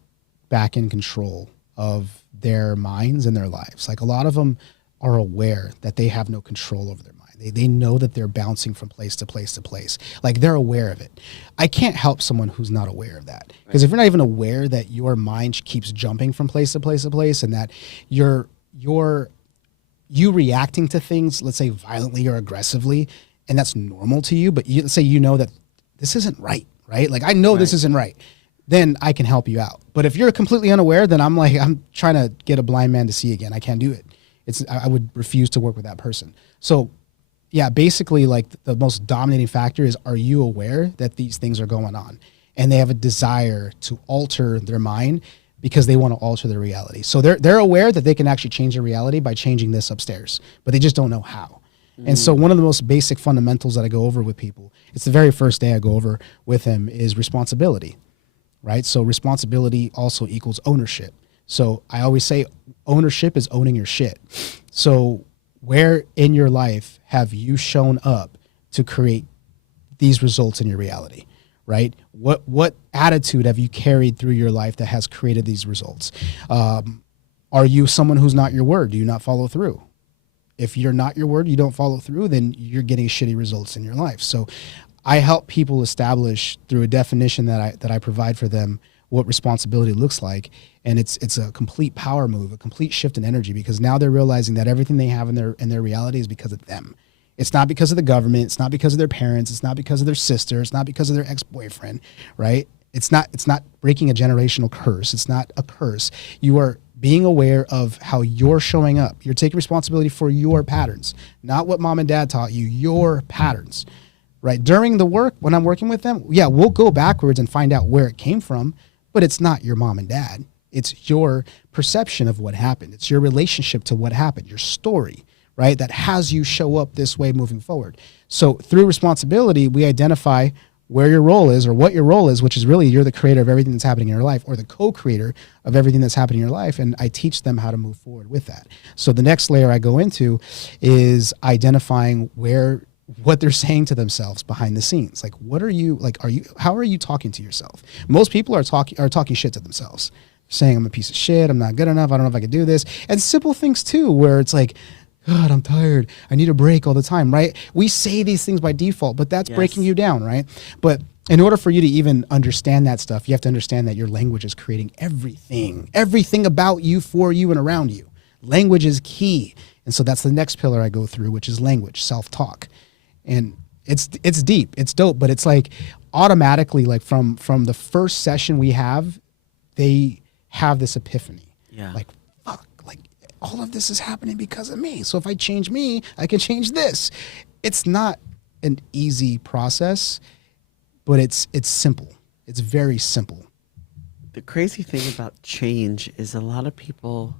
back in control of their minds and their lives. Like, a lot of them are aware that they have no control over their minds. They know that they're bouncing from place to place to place. Like they're aware of it. I can't help someone who's not aware of that. Because if you're not even aware that your mind keeps jumping from place to place to place, and that you reacting to things, let's say violently or aggressively, and that's normal to you, but let's say you know that this isn't right? Like I know this isn't right. Then I can help you out. But if you're completely unaware, then I'm trying to get a blind man to see again. I can't do it. I would refuse to work with that person. So yeah, basically like the most dominating factor is, are you aware that these things are going on? And they have a desire to alter their mind because they want to alter their reality. So they're aware that they can actually change their reality by changing this upstairs, but they just don't know how. And so one of the most basic fundamentals that I go over with people, it's the very first day I go over with them, is responsibility. Right? So responsibility also equals ownership. So I always say ownership is owning your shit. So where in your life have you shown up to create these results in your reality? Right? What attitude have you carried through your life that has created these results? Are you someone who's not your word? Do you not follow through? If you're not your word, you don't follow through, then you're getting shitty results in your life. So I help people establish through a definition that I provide for them what responsibility looks like. And it's a complete power move, a complete shift in energy, because now they're realizing that everything they have in their reality is because of them. It's not because of the government. It's not because of their parents. It's not because of their sister. It's not because of their ex-boyfriend, right? It's not breaking a generational curse. It's not a curse. You are being aware of how you're showing up. You're taking responsibility for your patterns, not what mom and dad taught you, your patterns. Right? During the work, when I'm working with them, yeah, we'll go backwards and find out where it came from, but it's not your mom and dad. It's your perception of what happened. It's your relationship to what happened, your story, right? That has you show up this way moving forward. So through responsibility, we identify where your role is, or what your role is, which is really you're the creator of everything that's happening in your life, or the co-creator of everything that's happening in your life. And I teach them how to move forward with that. So the next layer I go into is identifying what they're saying to themselves behind the scenes. Like, how are you talking to yourself? Most people are talking shit to themselves, saying I'm a piece of shit, I'm not good enough, I don't know if I can do this. And simple things too, where it's like, God, I'm tired, I need a break all the time, right? We say these things by default, but that's breaking you down, right? But in order for you to even understand that stuff, you have to understand that your language is creating everything about you, for you, and around you. Language is key. And so that's the next pillar I go through, which is language, self-talk. And it's deep, it's dope, but it's like automatically, like from the first session we have, they have this epiphany. Yeah. Like, fuck, like all of this is happening because of me. So if I change me, I can change this. It's not an easy process, but it's simple. It's very simple. The crazy thing about change is a lot of people,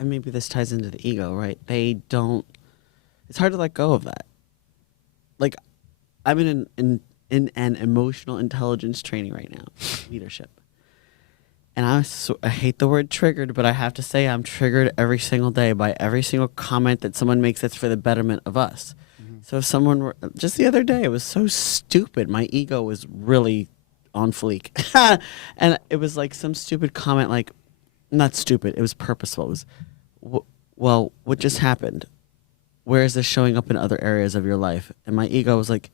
and maybe this ties into the ego, right? It's hard to let go of that. Like, I'm in an emotional intelligence training right now, leadership. And I hate the word triggered, but I have to say I'm triggered every single day by every single comment that someone makes that's for the betterment of us. Mm-hmm. So if someone were, just the other day, it was so stupid. My ego was really on fleek. And it was like some stupid comment, like, not stupid, it was purposeful. It was, well, what just happened? Where is this showing up in other areas of your life? And my ego was like,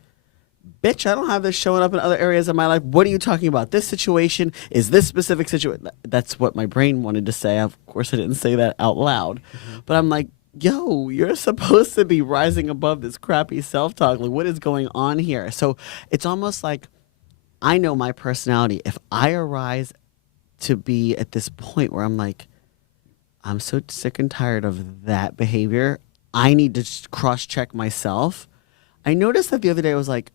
bitch, I don't have this showing up in other areas of my life. What are you talking about? This situation is this specific situation. That's what my brain wanted to say. Of course, I didn't say that out loud. Mm-hmm. But I'm like, yo, you're supposed to be rising above this crappy self-talk. Like, what is going on here? So it's almost like I know my personality. If I arise to be at this point where I'm like, I'm so sick and tired of that behavior, I need to cross-check myself. I noticed that the other day I was like,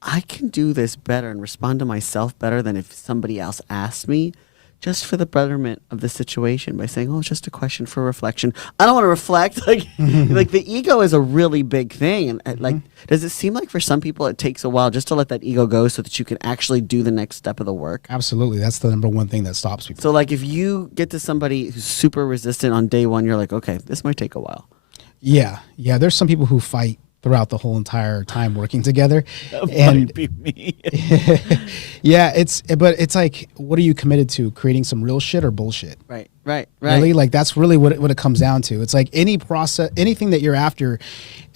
I can do this better and respond to myself better than if somebody else asked me, just for the betterment of the situation, by saying, oh, it's just a question for reflection. I don't want to reflect. Like, like the ego is a really big thing. And like, does it seem like for some people it takes a while just to let that ego go so that you can actually do the next step of the work? Absolutely. That's the number one thing that stops people. So like if you get to somebody who's super resistant on day one, you're like, okay, this might take a while. Yeah. There's some people who fight throughout the whole entire time working together. That And might be me. yeah, but it's like, what are you committed to? Creating some real shit or bullshit? Right. Right. Really, like that's really what it comes down to. It's like any process, anything that you're after.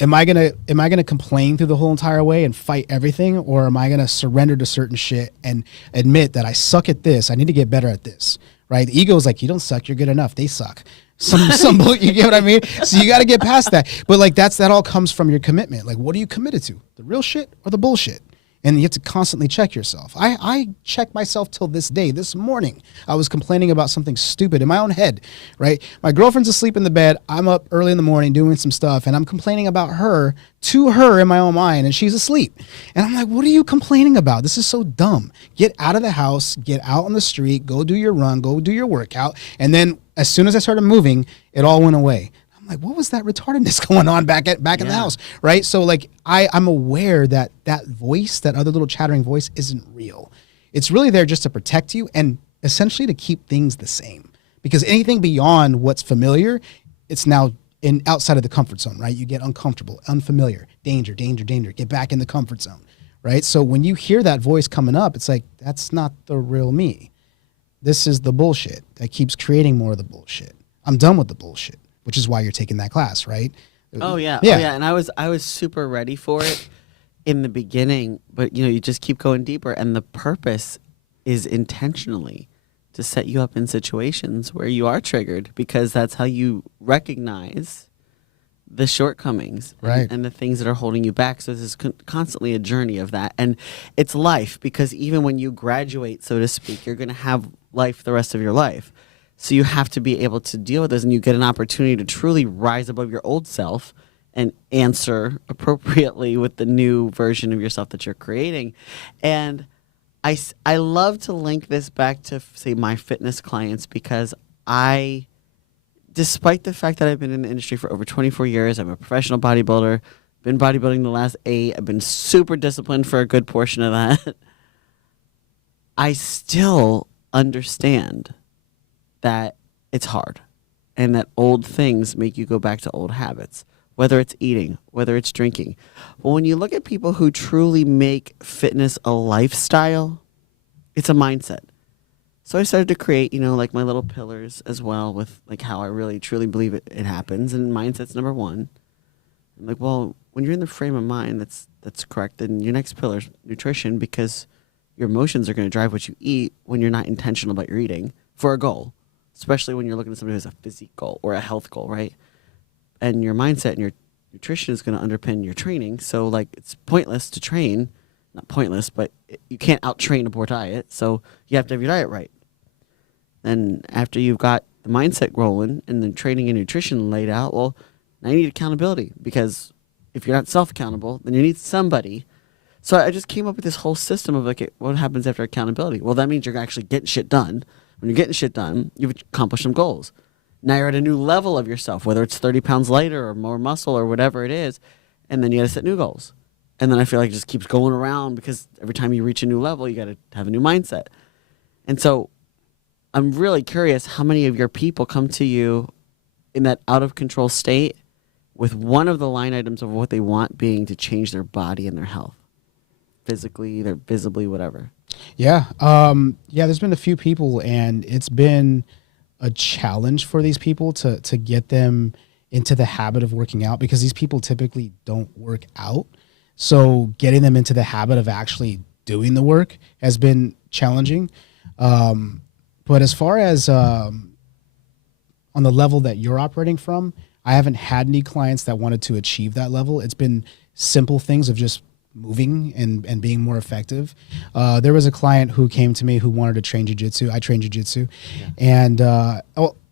Am I gonna complain through the whole entire way and fight everything, or am I gonna surrender to certain shit and admit that I suck at this? I need to get better at this. Right? The ego is like, you don't suck, you're good enough. They suck. You get what I mean? So you got to get past that. But like that all comes from your commitment. Like, what are you committed to? The real shit or the bullshit? And you have to constantly check yourself. I check myself till this day. This morning, I was complaining about something stupid in my own head, right? My girlfriend's asleep in the bed. I'm up early in the morning doing some stuff, and I'm complaining about her to her in my own mind, and she's asleep. And I'm like, what are you complaining about? This is so dumb. Get out of the house, get out on the street, go do your run, go do your workout. And then as soon as I started moving, it all went away. Like, what was that retardedness going on back in the house, right? So like I'm aware that voice, that other little chattering voice, isn't real. It's really there just to protect you and essentially to keep things the same. Because anything beyond what's familiar, it's now outside of the comfort zone, right? You get uncomfortable, unfamiliar, danger, get back in the comfort zone, right? So when you hear that voice coming up, it's like, that's not the real me. This is the bullshit that keeps creating more of the bullshit. I'm done with the bullshit. Which is why you're taking that class, right? Oh yeah. And I was super ready for it in the beginning, but you just keep going deeper, and the purpose is intentionally to set you up in situations where you are triggered, because that's how you recognize the shortcomings and the things that are holding you back. So this is constantly a journey of that, and it's life, because even when you graduate, so to speak, you're going to have life the rest of your life. So you have to be able to deal with this, and you get an opportunity to truly rise above your old self and answer appropriately with the new version of yourself that you're creating. And I love to link this back to, say, my fitness clients, because despite the fact that I've been in the industry for over 24 years, I'm a professional bodybuilder, been bodybuilding the last 8, I've been super disciplined for a good portion of that, I still understand that it's hard and that old things make you go back to old habits, whether it's eating, whether it's drinking. But when you look at people who truly make fitness a lifestyle, it's a mindset. So I started to create, like my little pillars as well, with like how I really truly believe it happens. And mindset's number 1. I'm like, well, when you're in the frame of mind that's correct, then your next pillar is nutrition, because your emotions are going to drive what you eat when you're not intentional about your eating for a goal. Especially when you're looking at somebody who has a physique goal or a health goal, right? And your mindset and your nutrition is going to underpin your training. So, like, it's pointless to train. Not pointless, but you can't out-train a poor diet. So you have to have your diet right. Then after you've got the mindset rolling and the training and nutrition laid out, well, now you need accountability. Because if you're not self-accountable, then you need somebody. So I just came up with this whole system of, like, what happens after accountability? Well, that means you're actually getting shit done. When you're getting shit done, you've accomplished some goals. Now you're at a new level of yourself, whether it's 30 pounds lighter or more muscle or whatever it is, and then you got to set new goals. And then I feel like it just keeps going around, because every time you reach a new level, you got to have a new mindset. And so I'm really curious how many of your people come to you in that out of control state with one of the line items of what they want being to change their body and their health, physically, either visibly, whatever. Yeah. There's been a few people, and it's been a challenge for these people to get them into the habit of working out, because these people typically don't work out. So getting them into the habit of actually doing the work has been challenging. But as far as on the level that you're operating from, I haven't had any clients that wanted to achieve that level. It's been simple things of just moving and being more effective. There was a client who came to me who wanted to train jiu-jitsu. I train jiu-jitsu. And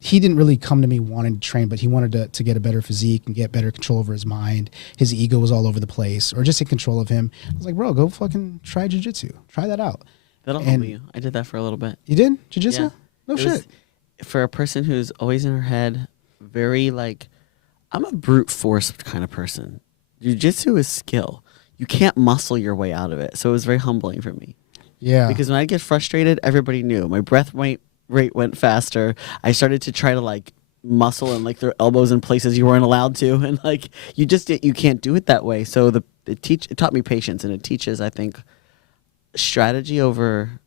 he didn't really come to me wanting to train, but he wanted to get a better physique and get better control over his mind. His ego was all over the place, or just in control of him. I was like, bro, go fucking try jiu-jitsu. Try that out. That'll help you. I did that for a little bit. You did? Jiu-jitsu? Yeah. No shit. For a person who's always in her head, very like, I'm a brute force kind of person. Jiu-jitsu is skill. You can't muscle your way out of it. So it was very humbling for me. Yeah. Because when I get frustrated, everybody knew. My breath rate went faster. I started to try to like muscle and like their elbows in places you weren't allowed to, and like you can't do it that way. So it taught me patience, and it teaches, I think, strategy over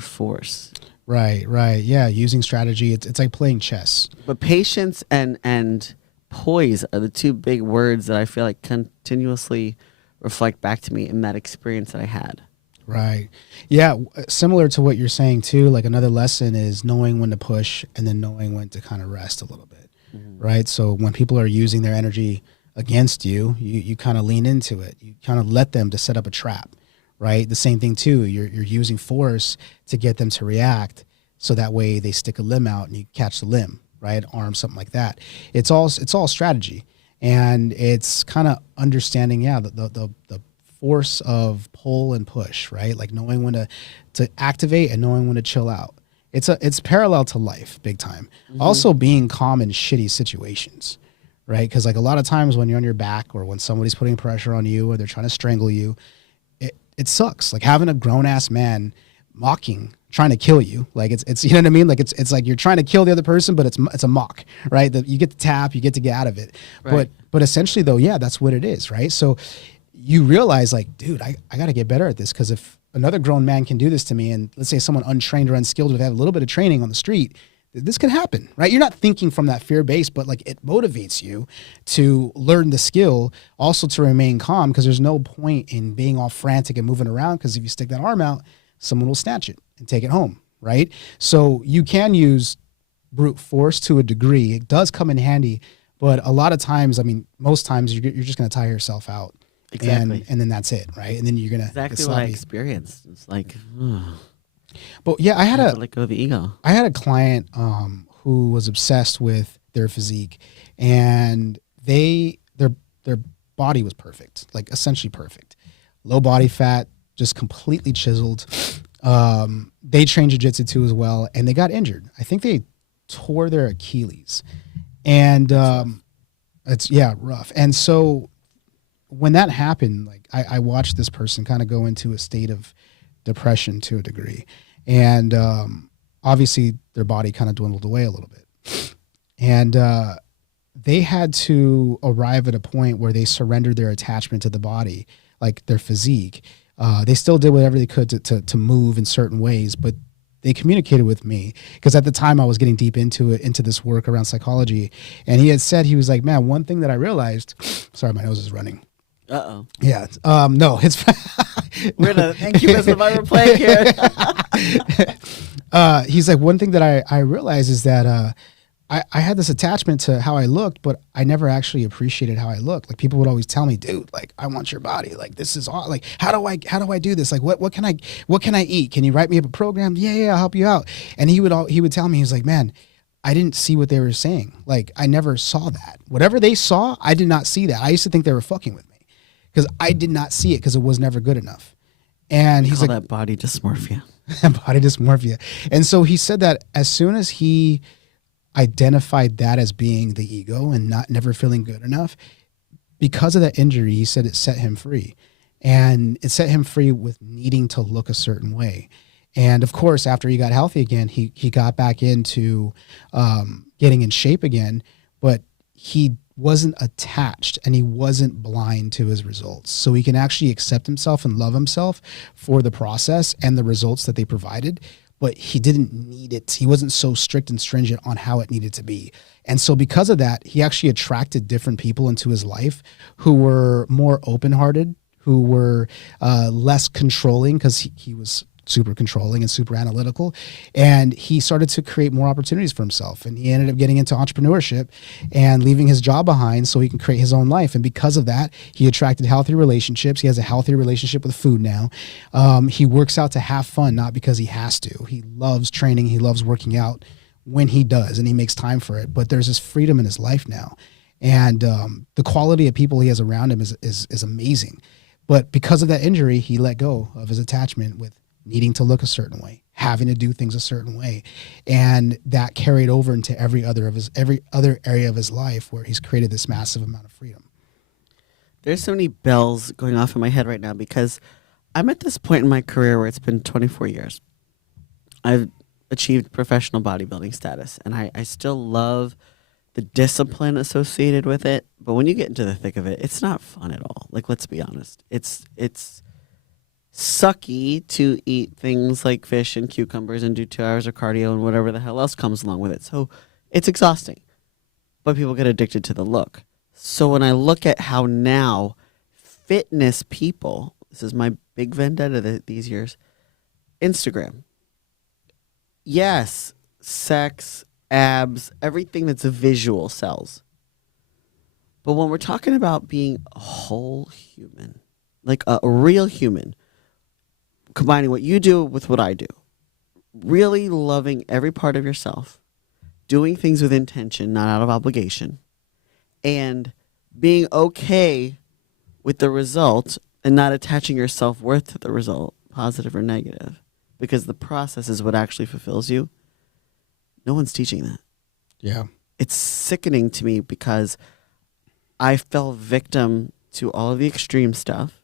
force. Right, right. Yeah, using strategy. It's like playing chess. But patience and poise are the two big words that I feel like continuously reflect back to me in that experience that I had. Right. Yeah, similar to what you're saying too, like another lesson is knowing when to push and then knowing when to kind of rest a little bit. Right? So when people are using their energy against you, you kind of lean into it. You kind of let them to set up a trap. Right? The same thing too. You're using force to get them to react, so that way they stick a limb out and you catch the limb, right? Arm, something like that. It's all strategy, and it's kind of understanding, the force of pull and push, right? Like knowing when to activate and knowing when to chill out. It's parallel to life, big time. Also being calm in shitty situations, right? Because like a lot of times when you're on your back or when somebody's putting pressure on you or they're trying to strangle you, it sucks. Like having a grown ass man mocking, trying to kill you. Like it's you know what I mean? Like it's like you're trying to kill the other person, but it's a mock, right? You get to tap, you get to get out of it. Right. But essentially though, yeah, that's what it is, right? So you realize like, dude, I got to get better at this, because if another grown man can do this to me, and let's say someone untrained or unskilled would have a little bit of training on the street, this can happen, right? You're not thinking from that fear base, but like it motivates you to learn the skill, also to remain calm, because there's no point in being all frantic and moving around, because if you stick that arm out, someone will snatch it and take it home, right? So you can use brute force to a degree. It does come in handy, but a lot of times, I mean, most times you're just going to tire yourself out. Exactly. And then that's it, right? And then you're going to exactly what I experienced. It's like, but yeah, I had to let go of the ego. I had a client who was obsessed with their physique, and their body was perfect, like essentially perfect, low body fat, just completely chiseled. They trained jiu-jitsu too as well, and they got injured. I think they tore their Achilles, and it's rough. And so when that happened, like I watched this person kind of go into a state of depression to a degree, and obviously their body kind of dwindled away a little bit, and they had to arrive at a point where they surrendered their attachment to the body, like their physique. They still did whatever they could to move in certain ways, but they communicated with me, because at the time I was getting deep into this work around psychology, and he had said, he was like, man, one thing that I realized, sorry, my nose is running. Uh-oh. Yeah. No, it's we're gonna incubus while we're playing here. He's like, one thing that I realized is that I had this attachment to how I looked, but I never actually appreciated how I looked. Like people would always tell me, dude, like I want your body. Like this is all, like how do I do this? Like what can I eat? Can you write me up a program? Yeah, I'll help you out. And he would tell me, he was like, man, I didn't see what they were saying. Like I never saw that. Whatever they saw, I did not see that. I used to think they were fucking with me, because I did not see it, because it was never good enough. And he's like, that body dysmorphia. Body dysmorphia. And so he said that as soon as he identified that as being the ego and never feeling good enough, because of that injury, he said it set him free. And it set him free with needing to look a certain way. And of course, after he got healthy again, he got back into getting in shape again, but he wasn't attached and he wasn't blind to his results. So he can actually accept himself and love himself for the process and the results that they provided, but he didn't need it. He wasn't so strict and stringent on how it needed to be. And so because of that, he actually attracted different people into his life who were more open-hearted, who were less controlling, because he was super controlling and super analytical, and he started to create more opportunities for himself, and he ended up getting into entrepreneurship and leaving his job behind so he can create his own life. And because of that, he attracted healthy relationships. He has a healthy relationship with food now. He works out to have fun, not because he has to. He loves training, he loves working out when he does, and he makes time for it. But there's this freedom in his life now, and the quality of people he has around him is amazing. But because of that injury, he let go of his attachment with needing to look a certain way, having to do things a certain way. And that carried over into every other area of his life, where he's created this massive amount of freedom. There's so many bells going off in my head right now, because I'm at this point in my career where it's been 24 years. I've achieved professional bodybuilding status, and I still love the discipline associated with it. But when you get into the thick of it, it's not fun at all. Like, let's be honest. It's sucky to eat things like fish and cucumbers and do 2 hours of cardio and whatever the hell else comes along with it. So it's exhausting. But people get addicted to the look. So when I look at how now fitness people, this is my big vendetta these years, Instagram. Yes, sex, abs, everything that's a visual sells. But when we're talking about being a whole human, like a real human, combining what you do with what I do, really loving every part of yourself, doing things with intention, not out of obligation, and being okay with the result and not attaching your self-worth to the result, positive or negative, because the process is what actually fulfills you. No one's teaching that. Yeah. It's sickening to me because I fell victim to all of the extreme stuff.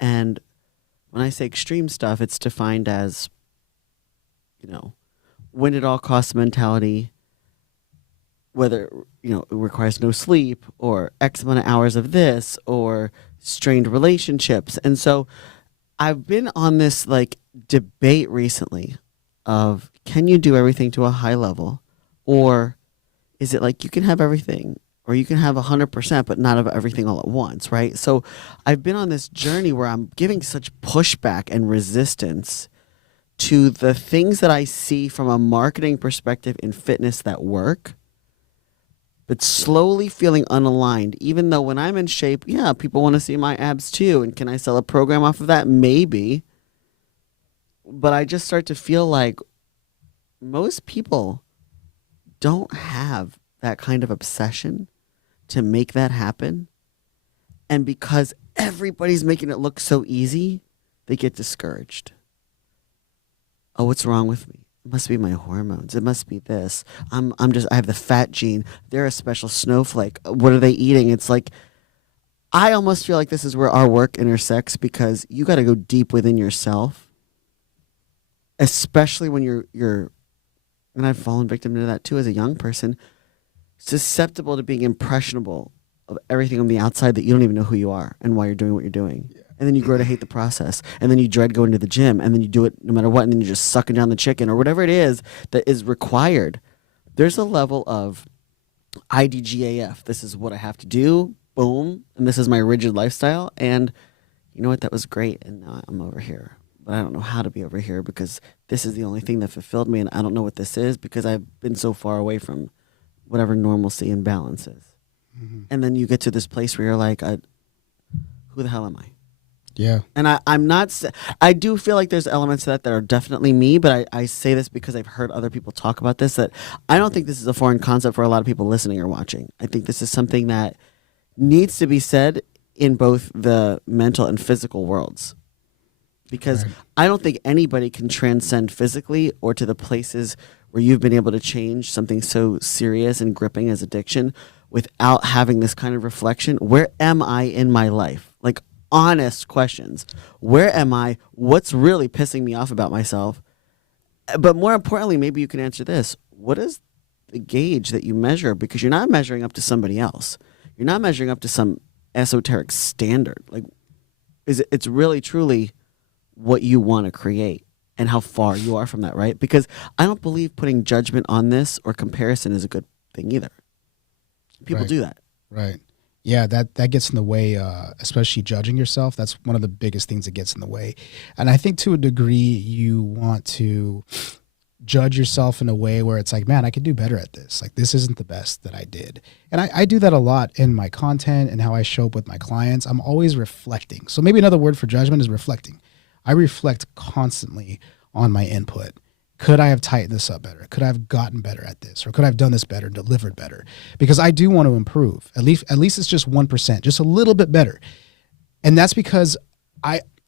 And when I say extreme stuff, it's defined as, win at all costs mentality, whether, it requires no sleep or X amount of hours of this or strained relationships. And so I've been on this debate recently of, can you do everything to a high level, or is it like you can have everything, or you can have 100%, but not of everything all at once, right? So I've been on this journey where I'm giving such pushback and resistance to the things that I see from a marketing perspective in fitness that work, but slowly feeling unaligned, even though when I'm in shape, yeah, people want to see my abs too. And can I sell a program off of that? Maybe. But I just start to feel like most people don't have that kind of obsession to make that happen. And because everybody's making it look so easy, they get discouraged. Oh, what's wrong with me? It must be my hormones. It must be this. I have the fat gene. They're a special snowflake. What are they eating? It's like, I almost feel like this is where our work intersects, because you got to go deep within yourself, especially when you're, and I've fallen victim to that too as a young person, susceptible to being impressionable of everything on the outside that you don't even know who you are and why you're doing what you're doing. Yeah. And then you grow to hate the process, and then you dread going to the gym, and then you do it no matter what, and then you're just sucking down the chicken or whatever it is that is required. There's a level of IDGAF. This is what I have to do. Boom. And this is my rigid lifestyle. And you know what? That was great. And now I'm over here. But I don't know how to be over here, because this is the only thing that fulfilled me. And I don't know what this is, because I've been so far away from whatever normalcy and balance is. Mm-hmm. And then you get to this place where you're like, who the hell am I? Yeah. And I do feel like there's elements to that are definitely me, but I say this because I've heard other people talk about this, that I don't think this is a foreign concept for a lot of people listening or watching. I think this is something that needs to be said in both the mental and physical worlds. Because right. I don't think anybody can transcend physically or to the places where you've been able to change something so serious and gripping as addiction without having this kind of reflection. Where am I in my life? Like, honest questions. Where am I? What's really pissing me off about myself? But more importantly, maybe you can answer this. What is the gauge that you measure? Because you're not measuring up to somebody else. You're not measuring up to some esoteric standard. Like, it's really, truly what you want to create and how far you are from that, right? Because I don't believe putting judgment on this or comparison is a good thing either. People do that. Right. Yeah, that gets in the way, especially judging yourself. That's one of the biggest things that gets in the way. And I think to a degree you want to judge yourself in a way where it's like, man, I could do better at this. Like, this isn't the best that I did. And I do that a lot in my content and how I show up with my clients. I'm always reflecting. So maybe another word for judgment is reflecting. I reflect constantly on my input. Could I have tightened this up better? Could I have gotten better at this? Or could I have done this better, delivered better? Because I do want to improve. At least it's just 1%, just a little bit better. And that's because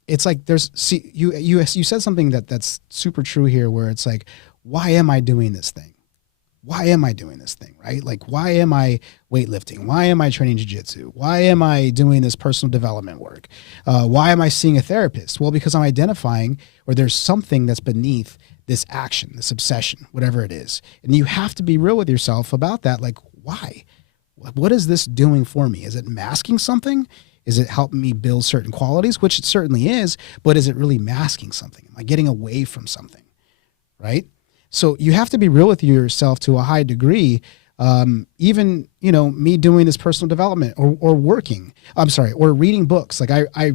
it's like you said something that's super true here, where it's like, why am I doing this thing? Why am I doing this thing, right? Like, why am I weightlifting? Why am I training jiu-jitsu? Why am I doing this personal development work? Why am I seeing a therapist? Well, because I'm identifying, or there's something that's beneath this action, this obsession, whatever it is. And you have to be real with yourself about that. Like, why? What is this doing for me? Is it masking something? Is it helping me build certain qualities, which it certainly is, but is it really masking something? Am I getting away from something, right? So you have to be real with yourself to a high degree. Even, me doing this personal development or reading books. Like I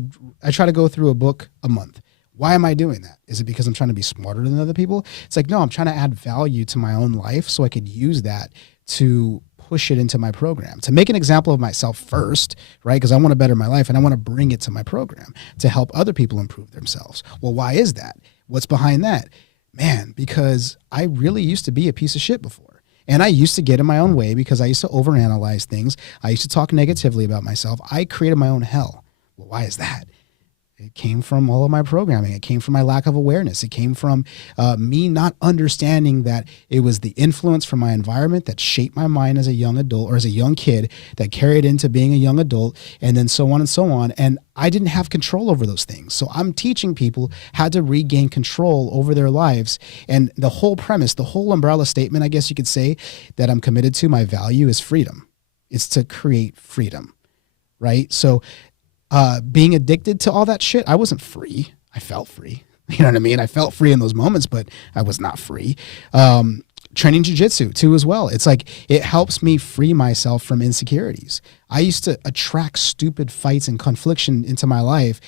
try to go through a book a month. Why am I doing that? Is it because I'm trying to be smarter than other people? It's like, no, I'm trying to add value to my own life so I could use that to push it into my program, to make an example of myself first, right? Because I want to better my life and I want to bring it to my program to help other people improve themselves. Well, why is that? What's behind that? Man, because I really used to be a piece of shit before. And I used to get in my own way because I used to overanalyze things. I used to talk negatively about myself. I created my own hell. Well, why is that? It came from all of my programming. It came from my lack of awareness. It came from me not understanding that it was the influence from my environment that shaped my mind as a young adult or as a young kid that carried into being a young adult, and then so on and so on. And I didn't have control over those things. So I'm teaching people how to regain control over their lives. And the whole premise, the whole umbrella statement, I guess you could say, that I'm committed to, my value is freedom. It's to create freedom, right? So being addicted to all that shit, I wasn't free. I felt free. You know what I mean? I felt free in those moments, but I was not free. Training jiu-jitsu too as well. It's like it helps me free myself from insecurities. I used to attract stupid fights and confliction into my life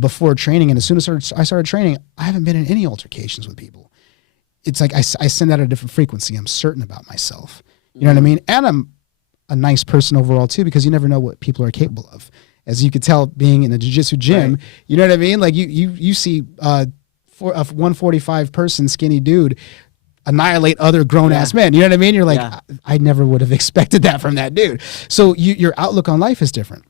before training. And as soon as I started training, I haven't been in any altercations with people. It's like I send out a different frequency. I'm certain about myself. You know what I mean? And I'm a nice person overall too, because you never know what people are capable of. As you could tell, being in a jiu-jitsu gym, right. You know what I mean? Like you see a 145 person skinny dude annihilate other grown ass men. You know what I mean? You're like, I never would have expected that from that dude. So your outlook on life is different.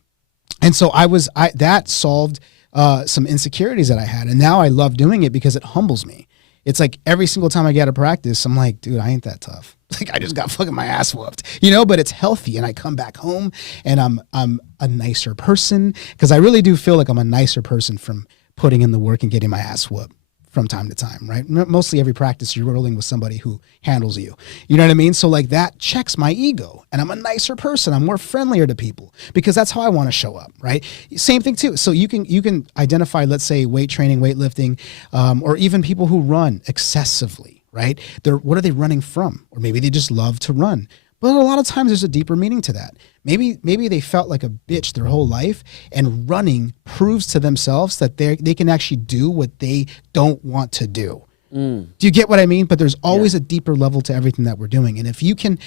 And so that solved some insecurities that I had. And now I love doing it because it humbles me. It's like every single time I get to practice, I'm like, dude, I ain't that tough. Like I just got fucking my ass whooped, but it's healthy. And I come back home and I'm a nicer person, because I really do feel like I'm a nicer person from putting in the work and getting my ass whooped from time to time, right? Mostly every practice you're rolling with somebody who handles you. You know what I mean? So like that checks my ego, and I'm a nicer person. I'm more friendlier to people because that's how I want to show up, right? Same thing too. So you can identify, let's say, weight training, weightlifting, or even people who run excessively, right? What are they running from? Or maybe they just love to run. But a lot of times there's a deeper meaning to that. Maybe they felt like a bitch their whole life, and running proves to themselves that they can actually do what they don't want to do. Do you get what I mean? But there's always a deeper level to everything that we're doing. And if you can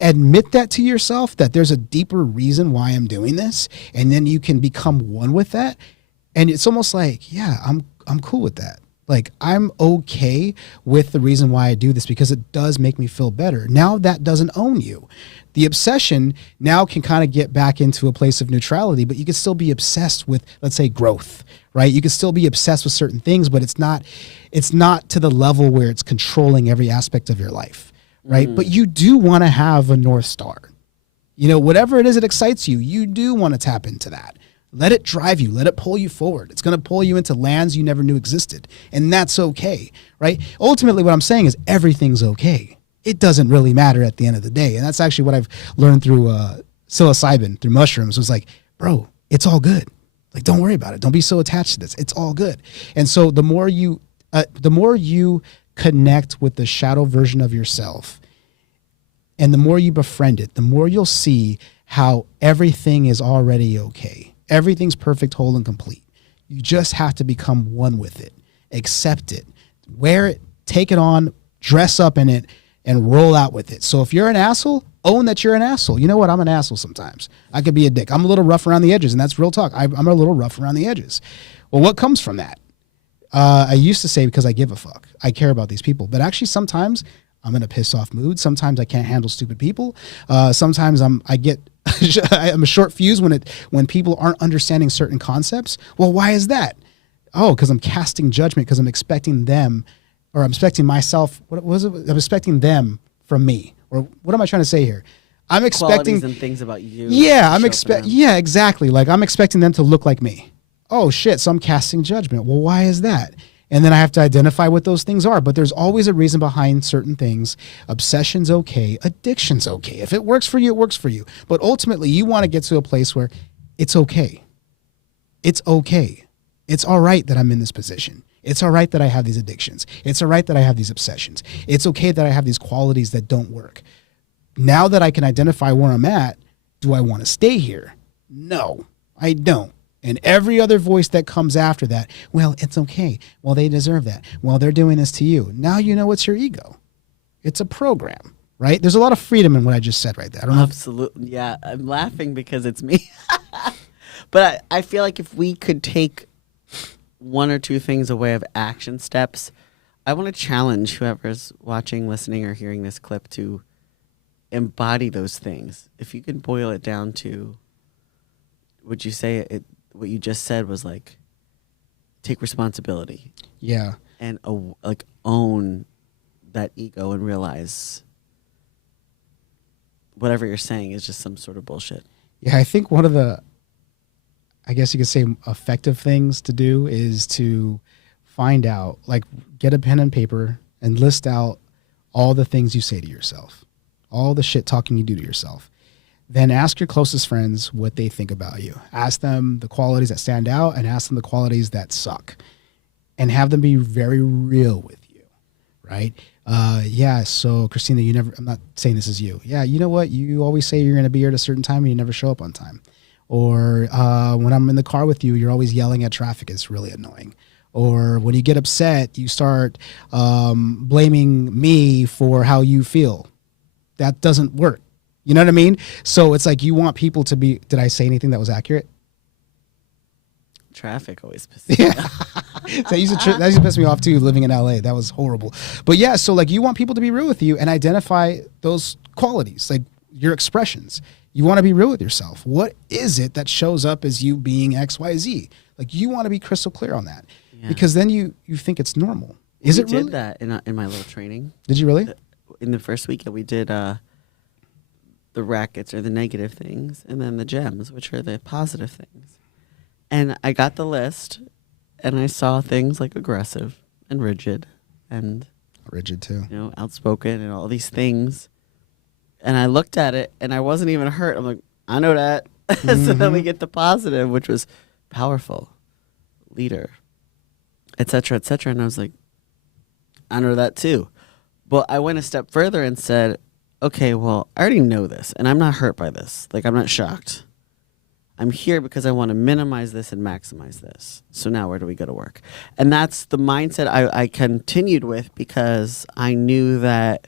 admit that to yourself, that there's a deeper reason why I'm doing this, and then you can become one with that, and it's almost like, I'm cool with that. Like, I'm okay with the reason why I do this because it does make me feel better. Now that doesn't own you. The obsession now can kind of get back into a place of neutrality, but you can still be obsessed with, let's say, growth, right? You can still be obsessed with certain things, but it's not to the level where it's controlling every aspect of your life, right? But you do want to have a North Star. Whatever it is that excites you, you do want to tap into that. Let it drive you. Let it pull you forward. It's going to pull you into lands you never knew existed. And that's okay, right? Ultimately, what I'm saying is everything's okay. It doesn't really matter at the end of the day. And that's actually what I've learned through psilocybin, through mushrooms. It was like, bro, it's all good. Like, don't worry about it. Don't be so attached to this. It's all good. And so the more you connect with the shadow version of yourself, and the more you befriend it, the more you'll see how everything is already okay. Everything's perfect, whole, and complete. You just have to become one with it. Accept it. Wear it. Take it on. Dress up in it. And roll out with it. So if you're an asshole, own that you're an asshole. You know what? I'm an asshole sometimes. I could be a dick. I'm a little rough around the edges, and that's real talk. I'm a little rough around the edges. Well, what comes from that? I used to say because I give a fuck. I care about these people. But actually sometimes I'm in a pissed off mood. Sometimes I can't handle stupid people. Sometimes I'm a short fuse when people aren't understanding certain concepts. Well, why is that? Oh, because I'm casting judgment because I'm expecting them, or I'm expecting myself. What was it? I'm expecting them from me. Or what am I trying to say here? I'm expecting qualities and things about you. Yeah, Yeah, exactly. Like I'm expecting them to look like me. Oh shit! So I'm casting judgment. Well, why is that? And then I have to identify what those things are. But there's always a reason behind certain things. Obsession's okay. Addiction's okay. If it works for you, it works for you. But ultimately, you want to get to a place where it's okay. It's okay. It's all right that I'm in this position. It's all right that I have these addictions. It's all right that I have these obsessions. It's okay that I have these qualities that don't work. Now that I can identify where I'm at, do I want to stay here? No, I don't. And every other voice that comes after that, well, it's okay. Well, they deserve that. Well, they're doing this to you. Now you know it's your ego. It's a program, right? There's a lot of freedom in what I just said right there. I don't know. Absolutely. Yeah, I'm laughing because it's me. But I feel like if we could take one or two things away of action steps, I want to challenge whoever's watching, listening, or hearing this clip to embody those things. If you can boil it down to, would you say it? What you just said was like, take responsibility. Yeah. And like own that ego and realize whatever you're saying is just some sort of bullshit. Yeah, I think one of the, I guess you could say, effective things to do is to find out, like, get a pen and paper and list out all the things you say to yourself, all the shit talking you do to yourself. Then ask your closest friends what they think about you. Ask them the qualities that stand out and ask them the qualities that suck. And have them be very real with you, right? Yeah, so Christina, I'm not saying this is you. Yeah, you know what? You always say you're going to be here at a certain time and you never show up on time. Or when I'm in the car with you, you're always yelling at traffic. It's really annoying. Or when you get upset, you start blaming me for how you feel. That doesn't work. You know what I mean? So it's like you want people to be, did I say anything that was accurate? Traffic always pisses me off. That used to piss me off too, living in LA. That was horrible. But yeah, so like you want people to be real with you and identify those qualities, like your expressions. You want to be real with yourself. What is it that shows up as you being XYZ? Like you want to be crystal clear on that, because then you think it's normal. Is it really? We did that in my little training. Did you really? In the first weekend, we did the rackets or the negative things, and then the gems, which are the positive things. And I got the list, and I saw things like aggressive and rigid and too. Outspoken and all these things. And I looked at it, and I wasn't even hurt. I'm like, I know that. Mm-hmm. So then we get the positive, which was powerful, leader, et cetera, et cetera. And I was like, I know that too. But I went a step further and said, okay, well, I already know this, and I'm not hurt by this. Like, I'm not shocked. I'm here because I want to minimize this and maximize this. So now where do we go to work? And that's the mindset I continued with, because I knew that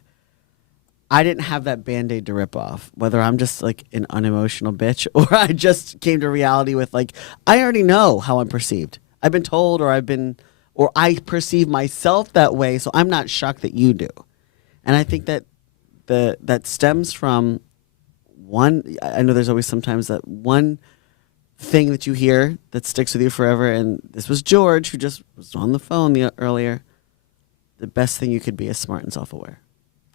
I didn't have that Band-Aid to rip off, whether I'm just like an unemotional bitch or I just came to reality with like, I already know how I'm perceived. I've been told, or I perceive myself that way. So I'm not shocked that you do. And I think that that stems from one. I know there's always sometimes that one thing that you hear that sticks with you forever. And this was George, who just was on the phone earlier. The best thing you could be is smart and self-aware.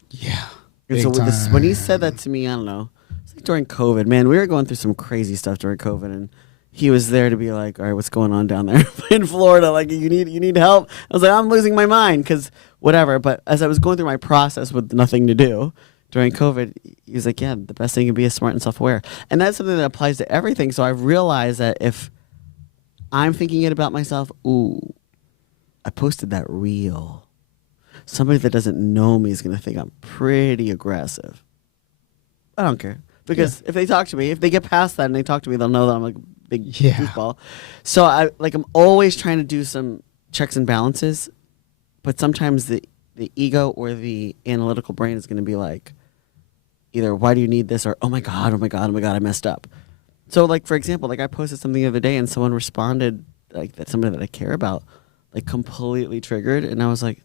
Yeah. And so when he said that to me, I don't know, it's like during COVID, man, we were going through some crazy stuff during COVID, and he was there to be like, all right, what's going on down there in Florida? Like, you need help? I was like, I'm losing my mind, because whatever. But as I was going through my process with nothing to do during COVID, he was like, yeah, the best thing can be is smart and self-aware. And that's something that applies to everything. So I've realized that if I'm thinking it about myself, ooh, I posted that reel. Somebody that doesn't know me is going to think I'm pretty aggressive. I don't care. Because if they talk to me, if they get past that and they talk to me, they'll know that I'm like a big goofball. So I'm always trying to do some checks and balances, but sometimes the ego or the analytical brain is going to be like, either why do you need this, or oh my God, I messed up. So like, for example, like I posted something the other day and someone responded, like that's somebody that I care about, like completely triggered. And I was like,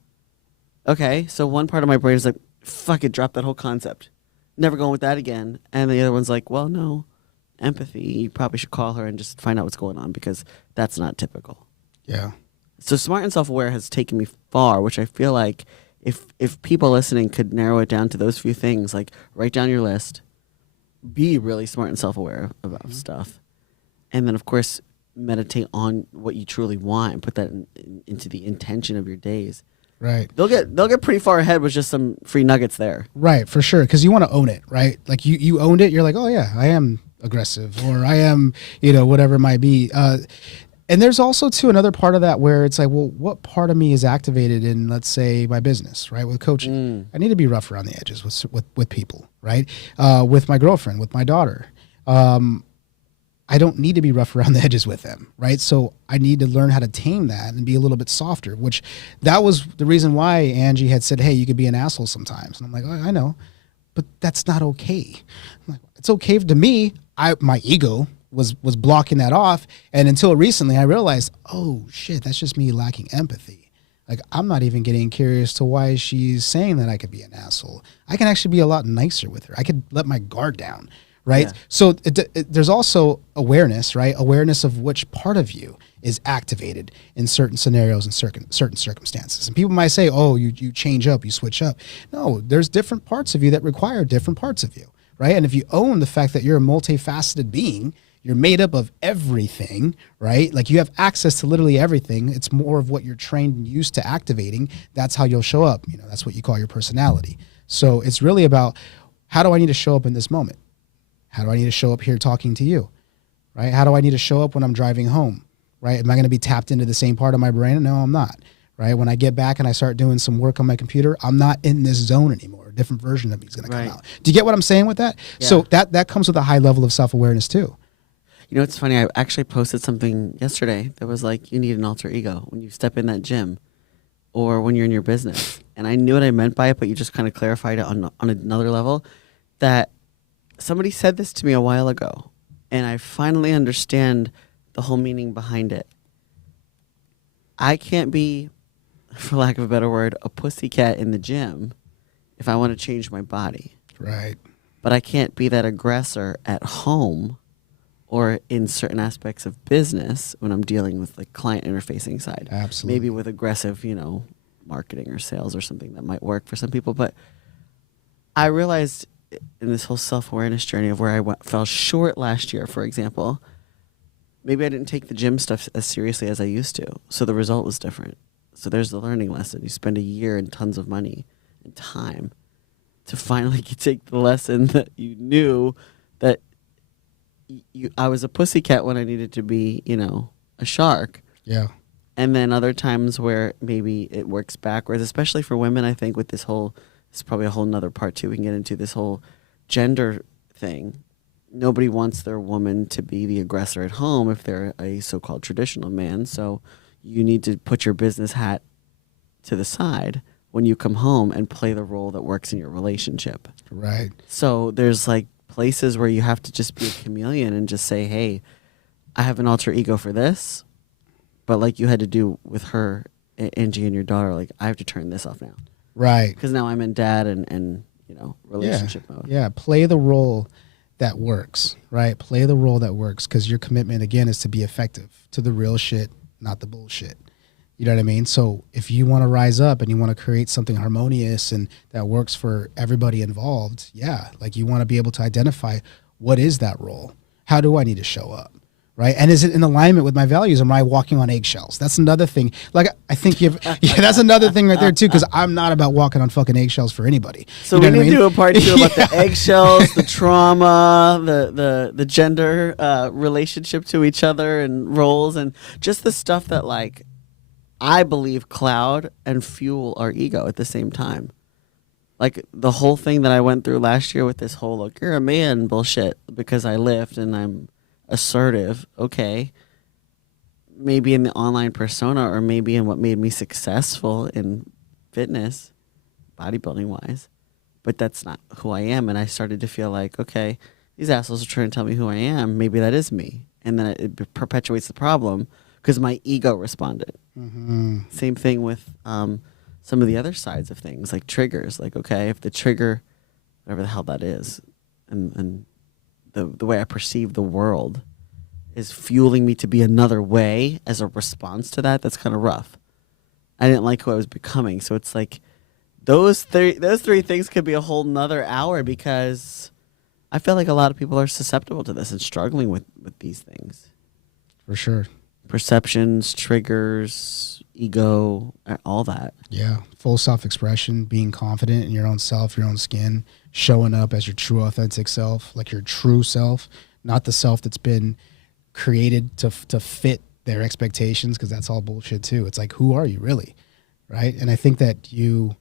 okay, so one part of my brain is like, fuck it, drop that whole concept. Never going with that again. And the other one's like, well, no, empathy. You probably should call her and just find out what's going on, because that's not typical. Yeah. So smart and self-aware has taken me far, which I feel like if people listening could narrow it down to those few things, like write down your list, be really smart and self-aware about stuff. And then, of course, meditate on what you truly want and put that into the intention of your days, Right. they'll get pretty far ahead with just some free nuggets there. Right, for sure. Because you want to own it, right? Like you owned it. You're like, oh yeah, I am aggressive, or I am, whatever it might be. And there's also too another part of that where it's like, well, what part of me is activated in, let's say, my business, right? With coaching, I need to be rough around the edges with people, right? With my girlfriend, with my daughter. I don't need to be rough around the edges with them, right? So I need to learn how to tame that and be a little bit softer, which that was the reason why Angie had said, hey, you could be an asshole sometimes. And I'm like, oh, I know, but that's not okay. I'm like, it's okay to me. My ego was blocking that off. And until recently, I realized, oh shit, that's just me lacking empathy. Like, I'm not even getting curious to why she's saying that I could be an asshole. I can actually be a lot nicer with her. I could let my guard down. Right. Yeah. So there's also awareness, right? Awareness of which part of you is activated in certain scenarios and certain circumstances. And people might say, oh, you change up, you switch up. No, there's different parts of you that require different parts of you. Right. And if you own the fact that you're a multifaceted being, you're made up of everything, right? Like you have access to literally everything. It's more of what you're trained and used to activating. That's how you'll show up. That's what you call your personality. So it's really about, how do I need to show up in this moment? How do I need to show up here talking to you, right? How do I need to show up when I'm driving home, right? Am I going to be tapped into the same part of my brain? No, I'm not, right? When I get back and I start doing some work on my computer, I'm not in this zone anymore. A different version of me is going to come out. Do you get what I'm saying with that? Yeah. So that comes with a high level of self-awareness too. It's funny. I actually posted something yesterday that was like, you need an alter ego when you step in that gym or when you're in your business. And I knew what I meant by it, but you just kind of clarified it on another level, that somebody said this to me a while ago, and I finally understand the whole meaning behind it. I can't be, for lack of a better word, a pussycat in the gym if I want to change my body. Right. But I can't be that aggressor at home or in certain aspects of business when I'm dealing with the client interfacing side. Absolutely. Maybe with aggressive, marketing or sales or something that might work for some people. But I realized in this whole self-awareness journey of where I fell short last year, for example, maybe I didn't take the gym stuff as seriously as I used to. So the result was different. So there's the learning lesson. You spend a year and tons of money and time to finally take the lesson that you knew that I was a pussycat when I needed to be, a shark. Yeah. And then other times where maybe it works backwards, especially for women, I think with this whole, it's probably a whole nother part too. We can get into this whole gender thing. Nobody wants their woman to be the aggressor at home if they're a so-called traditional man. So you need to put your business hat to the side when you come home and play the role that works in your relationship. Right. So there's like places where you have to just be a chameleon and just say, hey, I have an alter ego for this, but like you had to do with her, Angie, and your daughter, like I have to turn this off now. Right. Because now I'm in dad and relationship mode. Yeah, play the role that works, right? Play the role that works, because your commitment, again, is to be effective, to the real shit, not the bullshit. You know what I mean? So if you want to rise up and you want to create something harmonious and that works for everybody involved, yeah, like you want to be able to identify, what is that role? How do I need to show up? Right. And is it in alignment with my values? Am I walking on eggshells? That's another thing. Like, I think that's another thing right there too, because I'm not about walking on fucking eggshells for anybody. So we need to do a part two about the eggshells, the trauma, the gender relationship to each other and roles, and just the stuff that like I believe cloud and fuel our ego at the same time. Like the whole thing that I went through last year with this whole look, you're a man bullshit because I lift and I'm assertive, okay, maybe in the online persona or maybe in what made me successful in fitness, bodybuilding wise, but that's not who I am. And I started to feel like, okay, these assholes are trying to tell me who I am. Maybe that is me. And then it perpetuates the problem because my ego responded. Mm-hmm. Same thing with some of the other sides of things, like triggers. Like, okay, if the trigger, whatever the hell that is, and the way I perceive the world is fueling me to be another way as a response to that, that's kind of rough. I didn't like who I was becoming. So it's like those three things could be a whole nother hour, because I feel like a lot of people are susceptible to this and struggling with these things. For sure. Perceptions, triggers, ego, all that. Yeah. Full self-expression, being confident in your own self, your own skin, showing up as your true authentic self, like your true self, not the self that's been created to fit their expectations, because that's all bullshit too. It's like, who are you really? Right? And I think that you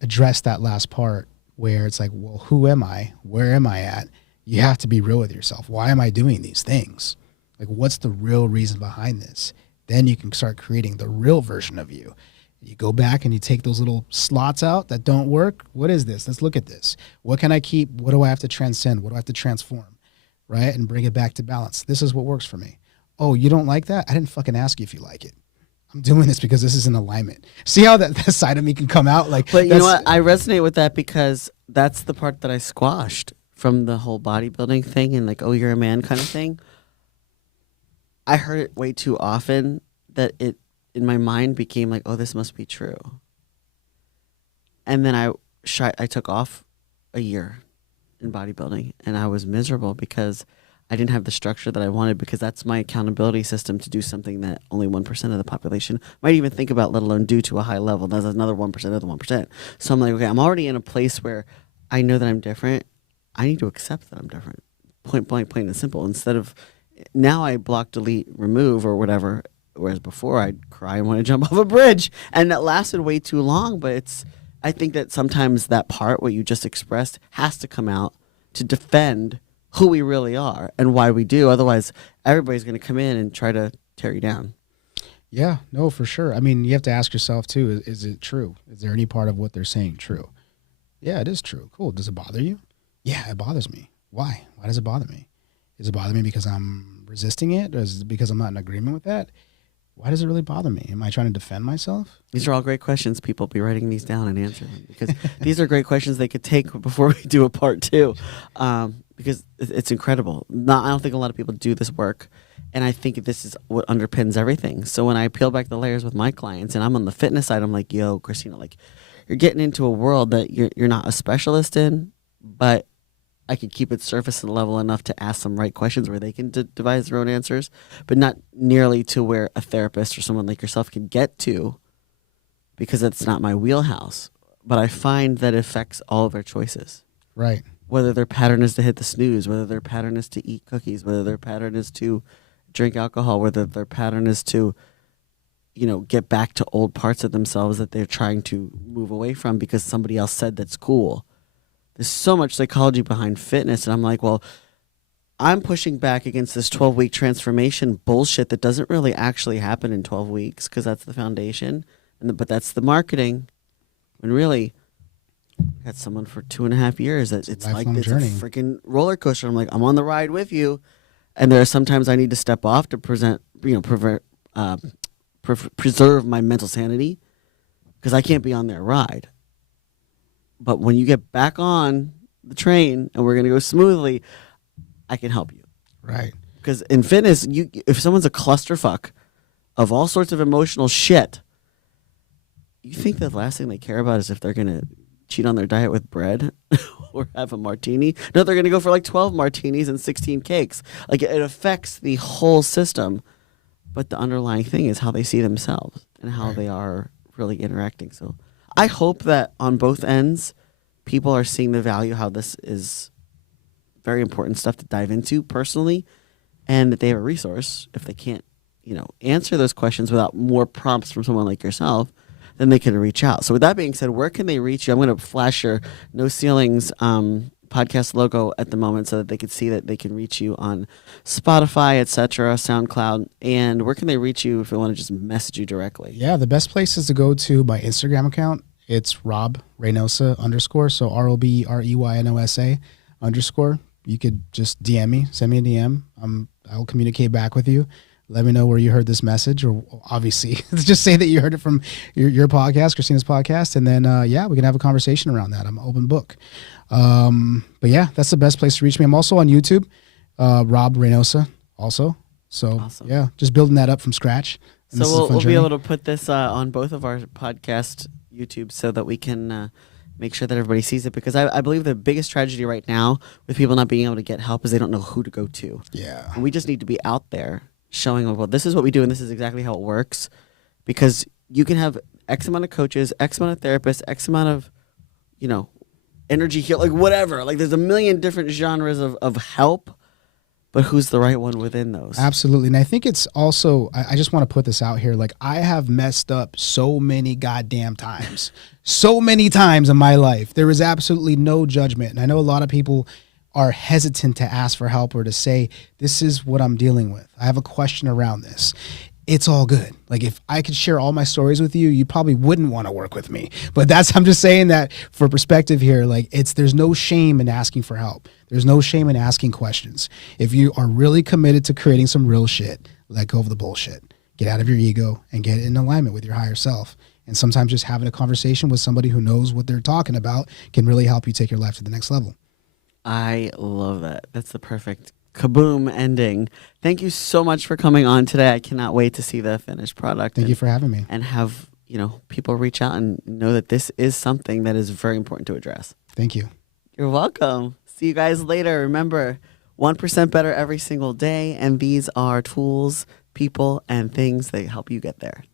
address that last part where it's like, well, who am I? Where am I at? You have to be real with yourself. Why am I doing these things? Like, what's the real reason behind this? Then you can start creating the real version of you. You go back and you take those little slots out that don't work. What is this? Let's look at this. What can I keep? What do I have to transcend? What do I have to transform? Right? And bring it back to balance. This is what works for me. Oh, you don't like that? I didn't fucking ask you if you like it. I'm doing this because this is in alignment. See how that side of me can come out? Like, but you know what? I resonate with that because that's the part that I squashed from the whole bodybuilding thing and like, oh, you're a man kind of thing. I heard it way too often that it in my mind became like, oh, this must be true. And then I took off a year in bodybuilding and I was miserable because I didn't have the structure that I wanted, because that's my accountability system to do something that only 1% of the population might even think about, let alone do to a high level. That's another 1% of the 1%. So I'm like, okay, I'm already in a place where I know that I'm different. I need to accept that I'm different. Point blank, plain and simple. Instead of, now I block, delete, remove or whatever, whereas before I'd cry and want to jump off a bridge. And that lasted way too long, but I think that sometimes that part, what you just expressed, has to come out to defend who we really are and why we do. Otherwise, everybody's going to come in and try to tear you down. Yeah, no, for sure. I mean, you have to ask yourself, too, is it true? Is there any part of what they're saying true? Yeah, it is true. Cool. Does it bother you? Yeah, it bothers me. Why? Why does it bother me? Does it bother me because I'm resisting it? Or is it because I'm not in agreement with that? Why does it really bother me? Am I trying to defend myself? These are all great questions. People be writing these down and answering them, because these are great questions they could take before we do a part two, because it's incredible. I don't think a lot of people do this work, and I think this is what underpins everything. So when I peel back the layers with my clients and I'm on the fitness side, I'm like, yo, Christina, like, you're getting into a world that you're not a specialist in, but I could keep it surface level enough to ask some right questions where they can devise their own answers, but not nearly to where a therapist or someone like yourself can get to, because it's not my wheelhouse. But I find that it affects all of our choices. Right. Whether their pattern is to hit the snooze, whether their pattern is to eat cookies, whether their pattern is to drink alcohol, whether their pattern is to, get back to old parts of themselves that they're trying to move away from because somebody else said that's cool. There's so much psychology behind fitness, and I'm like, well, I'm pushing back against this 12-week transformation bullshit that doesn't really actually happen in 12 weeks, because that's the foundation, but that's the marketing. When really, I had someone for 2.5 yeyears that it's like it's journey. a freaking roller coaster. I'm like, I'm on the ride with you, and there are sometimes I need to step off to preserve my mental sanity, because I can't be on their ride. But when you get back on the train and we're going to go smoothly, I can help you. Right. Because in fitness, if someone's a clusterfuck of all sorts of emotional shit, you think the last thing they care about is if they're going to cheat on their diet with bread or have a martini? No, they're going to go for like 12 martinis and 16 cakes. Like, it affects the whole system. But the underlying thing is how they see themselves and how they are really interacting. So I hope that on both ends, people are seeing the value, how this is very important stuff to dive into personally, and that they have a resource. If they can't, answer those questions without more prompts from someone like yourself, then they can reach out. So with that being said, where can they reach you? I'm going to flash your No Ceilings podcast logo at the moment so that they can see that they can reach you on Spotify, etc., SoundCloud. And where can they reach you if they want to just message you directly? Yeah, the best place is to go to my Instagram account. It's Rob Reynosa _. So ROBREYNOSA _. You could just DM me, send me a DM. I'll communicate back with you. Let me know where you heard this message, or obviously just say that you heard it from your podcast, Christina's podcast. And then, we can have a conversation around that. I'm an open book. But yeah, that's the best place to reach me. I'm also on YouTube, Rob Reynosa also. So awesome. Yeah, just building that up from scratch. And so we'll be able to put this on both of our podcast YouTube so that we can make sure that everybody sees it, because I believe the biggest tragedy right now with people not being able to get help is they don't know who to go to. Yeah. And we just need to be out there showing like, well, this is what we do and this is exactly how it works, because you can have X amount of coaches, X amount of therapists, X amount of, you know, energy heal, like whatever. Like there's a million different genres of help, but who's the right one within those? Absolutely. And I think it's also, I just want to put this out here. Like, I have messed up so many goddamn times, so many times in my life. There is absolutely no judgment. And I know a lot of people are hesitant to ask for help or to say, this is what I'm dealing with. I have a question around this. It's all good. Like, if I could share all my stories with you, you probably wouldn't want to work with me. But I'm just saying that for perspective here. Like, there's no shame in asking for help. There's no shame in asking questions. If you are really committed to creating some real shit, let go of the bullshit. Get out of your ego and get in alignment with your higher self. And sometimes just having a conversation with somebody who knows what they're talking about can really help you take your life to the next level. I love that. That's the perfect kaboom ending. Thank you so much for coming on today. I cannot wait to see the finished product. Thank you for having me. And have, you know, people reach out and know that this is something that is very important to address. Thank you. You're welcome. See you guys later. Remember, 1% better every single day. And these are tools, people, and things that help you get there.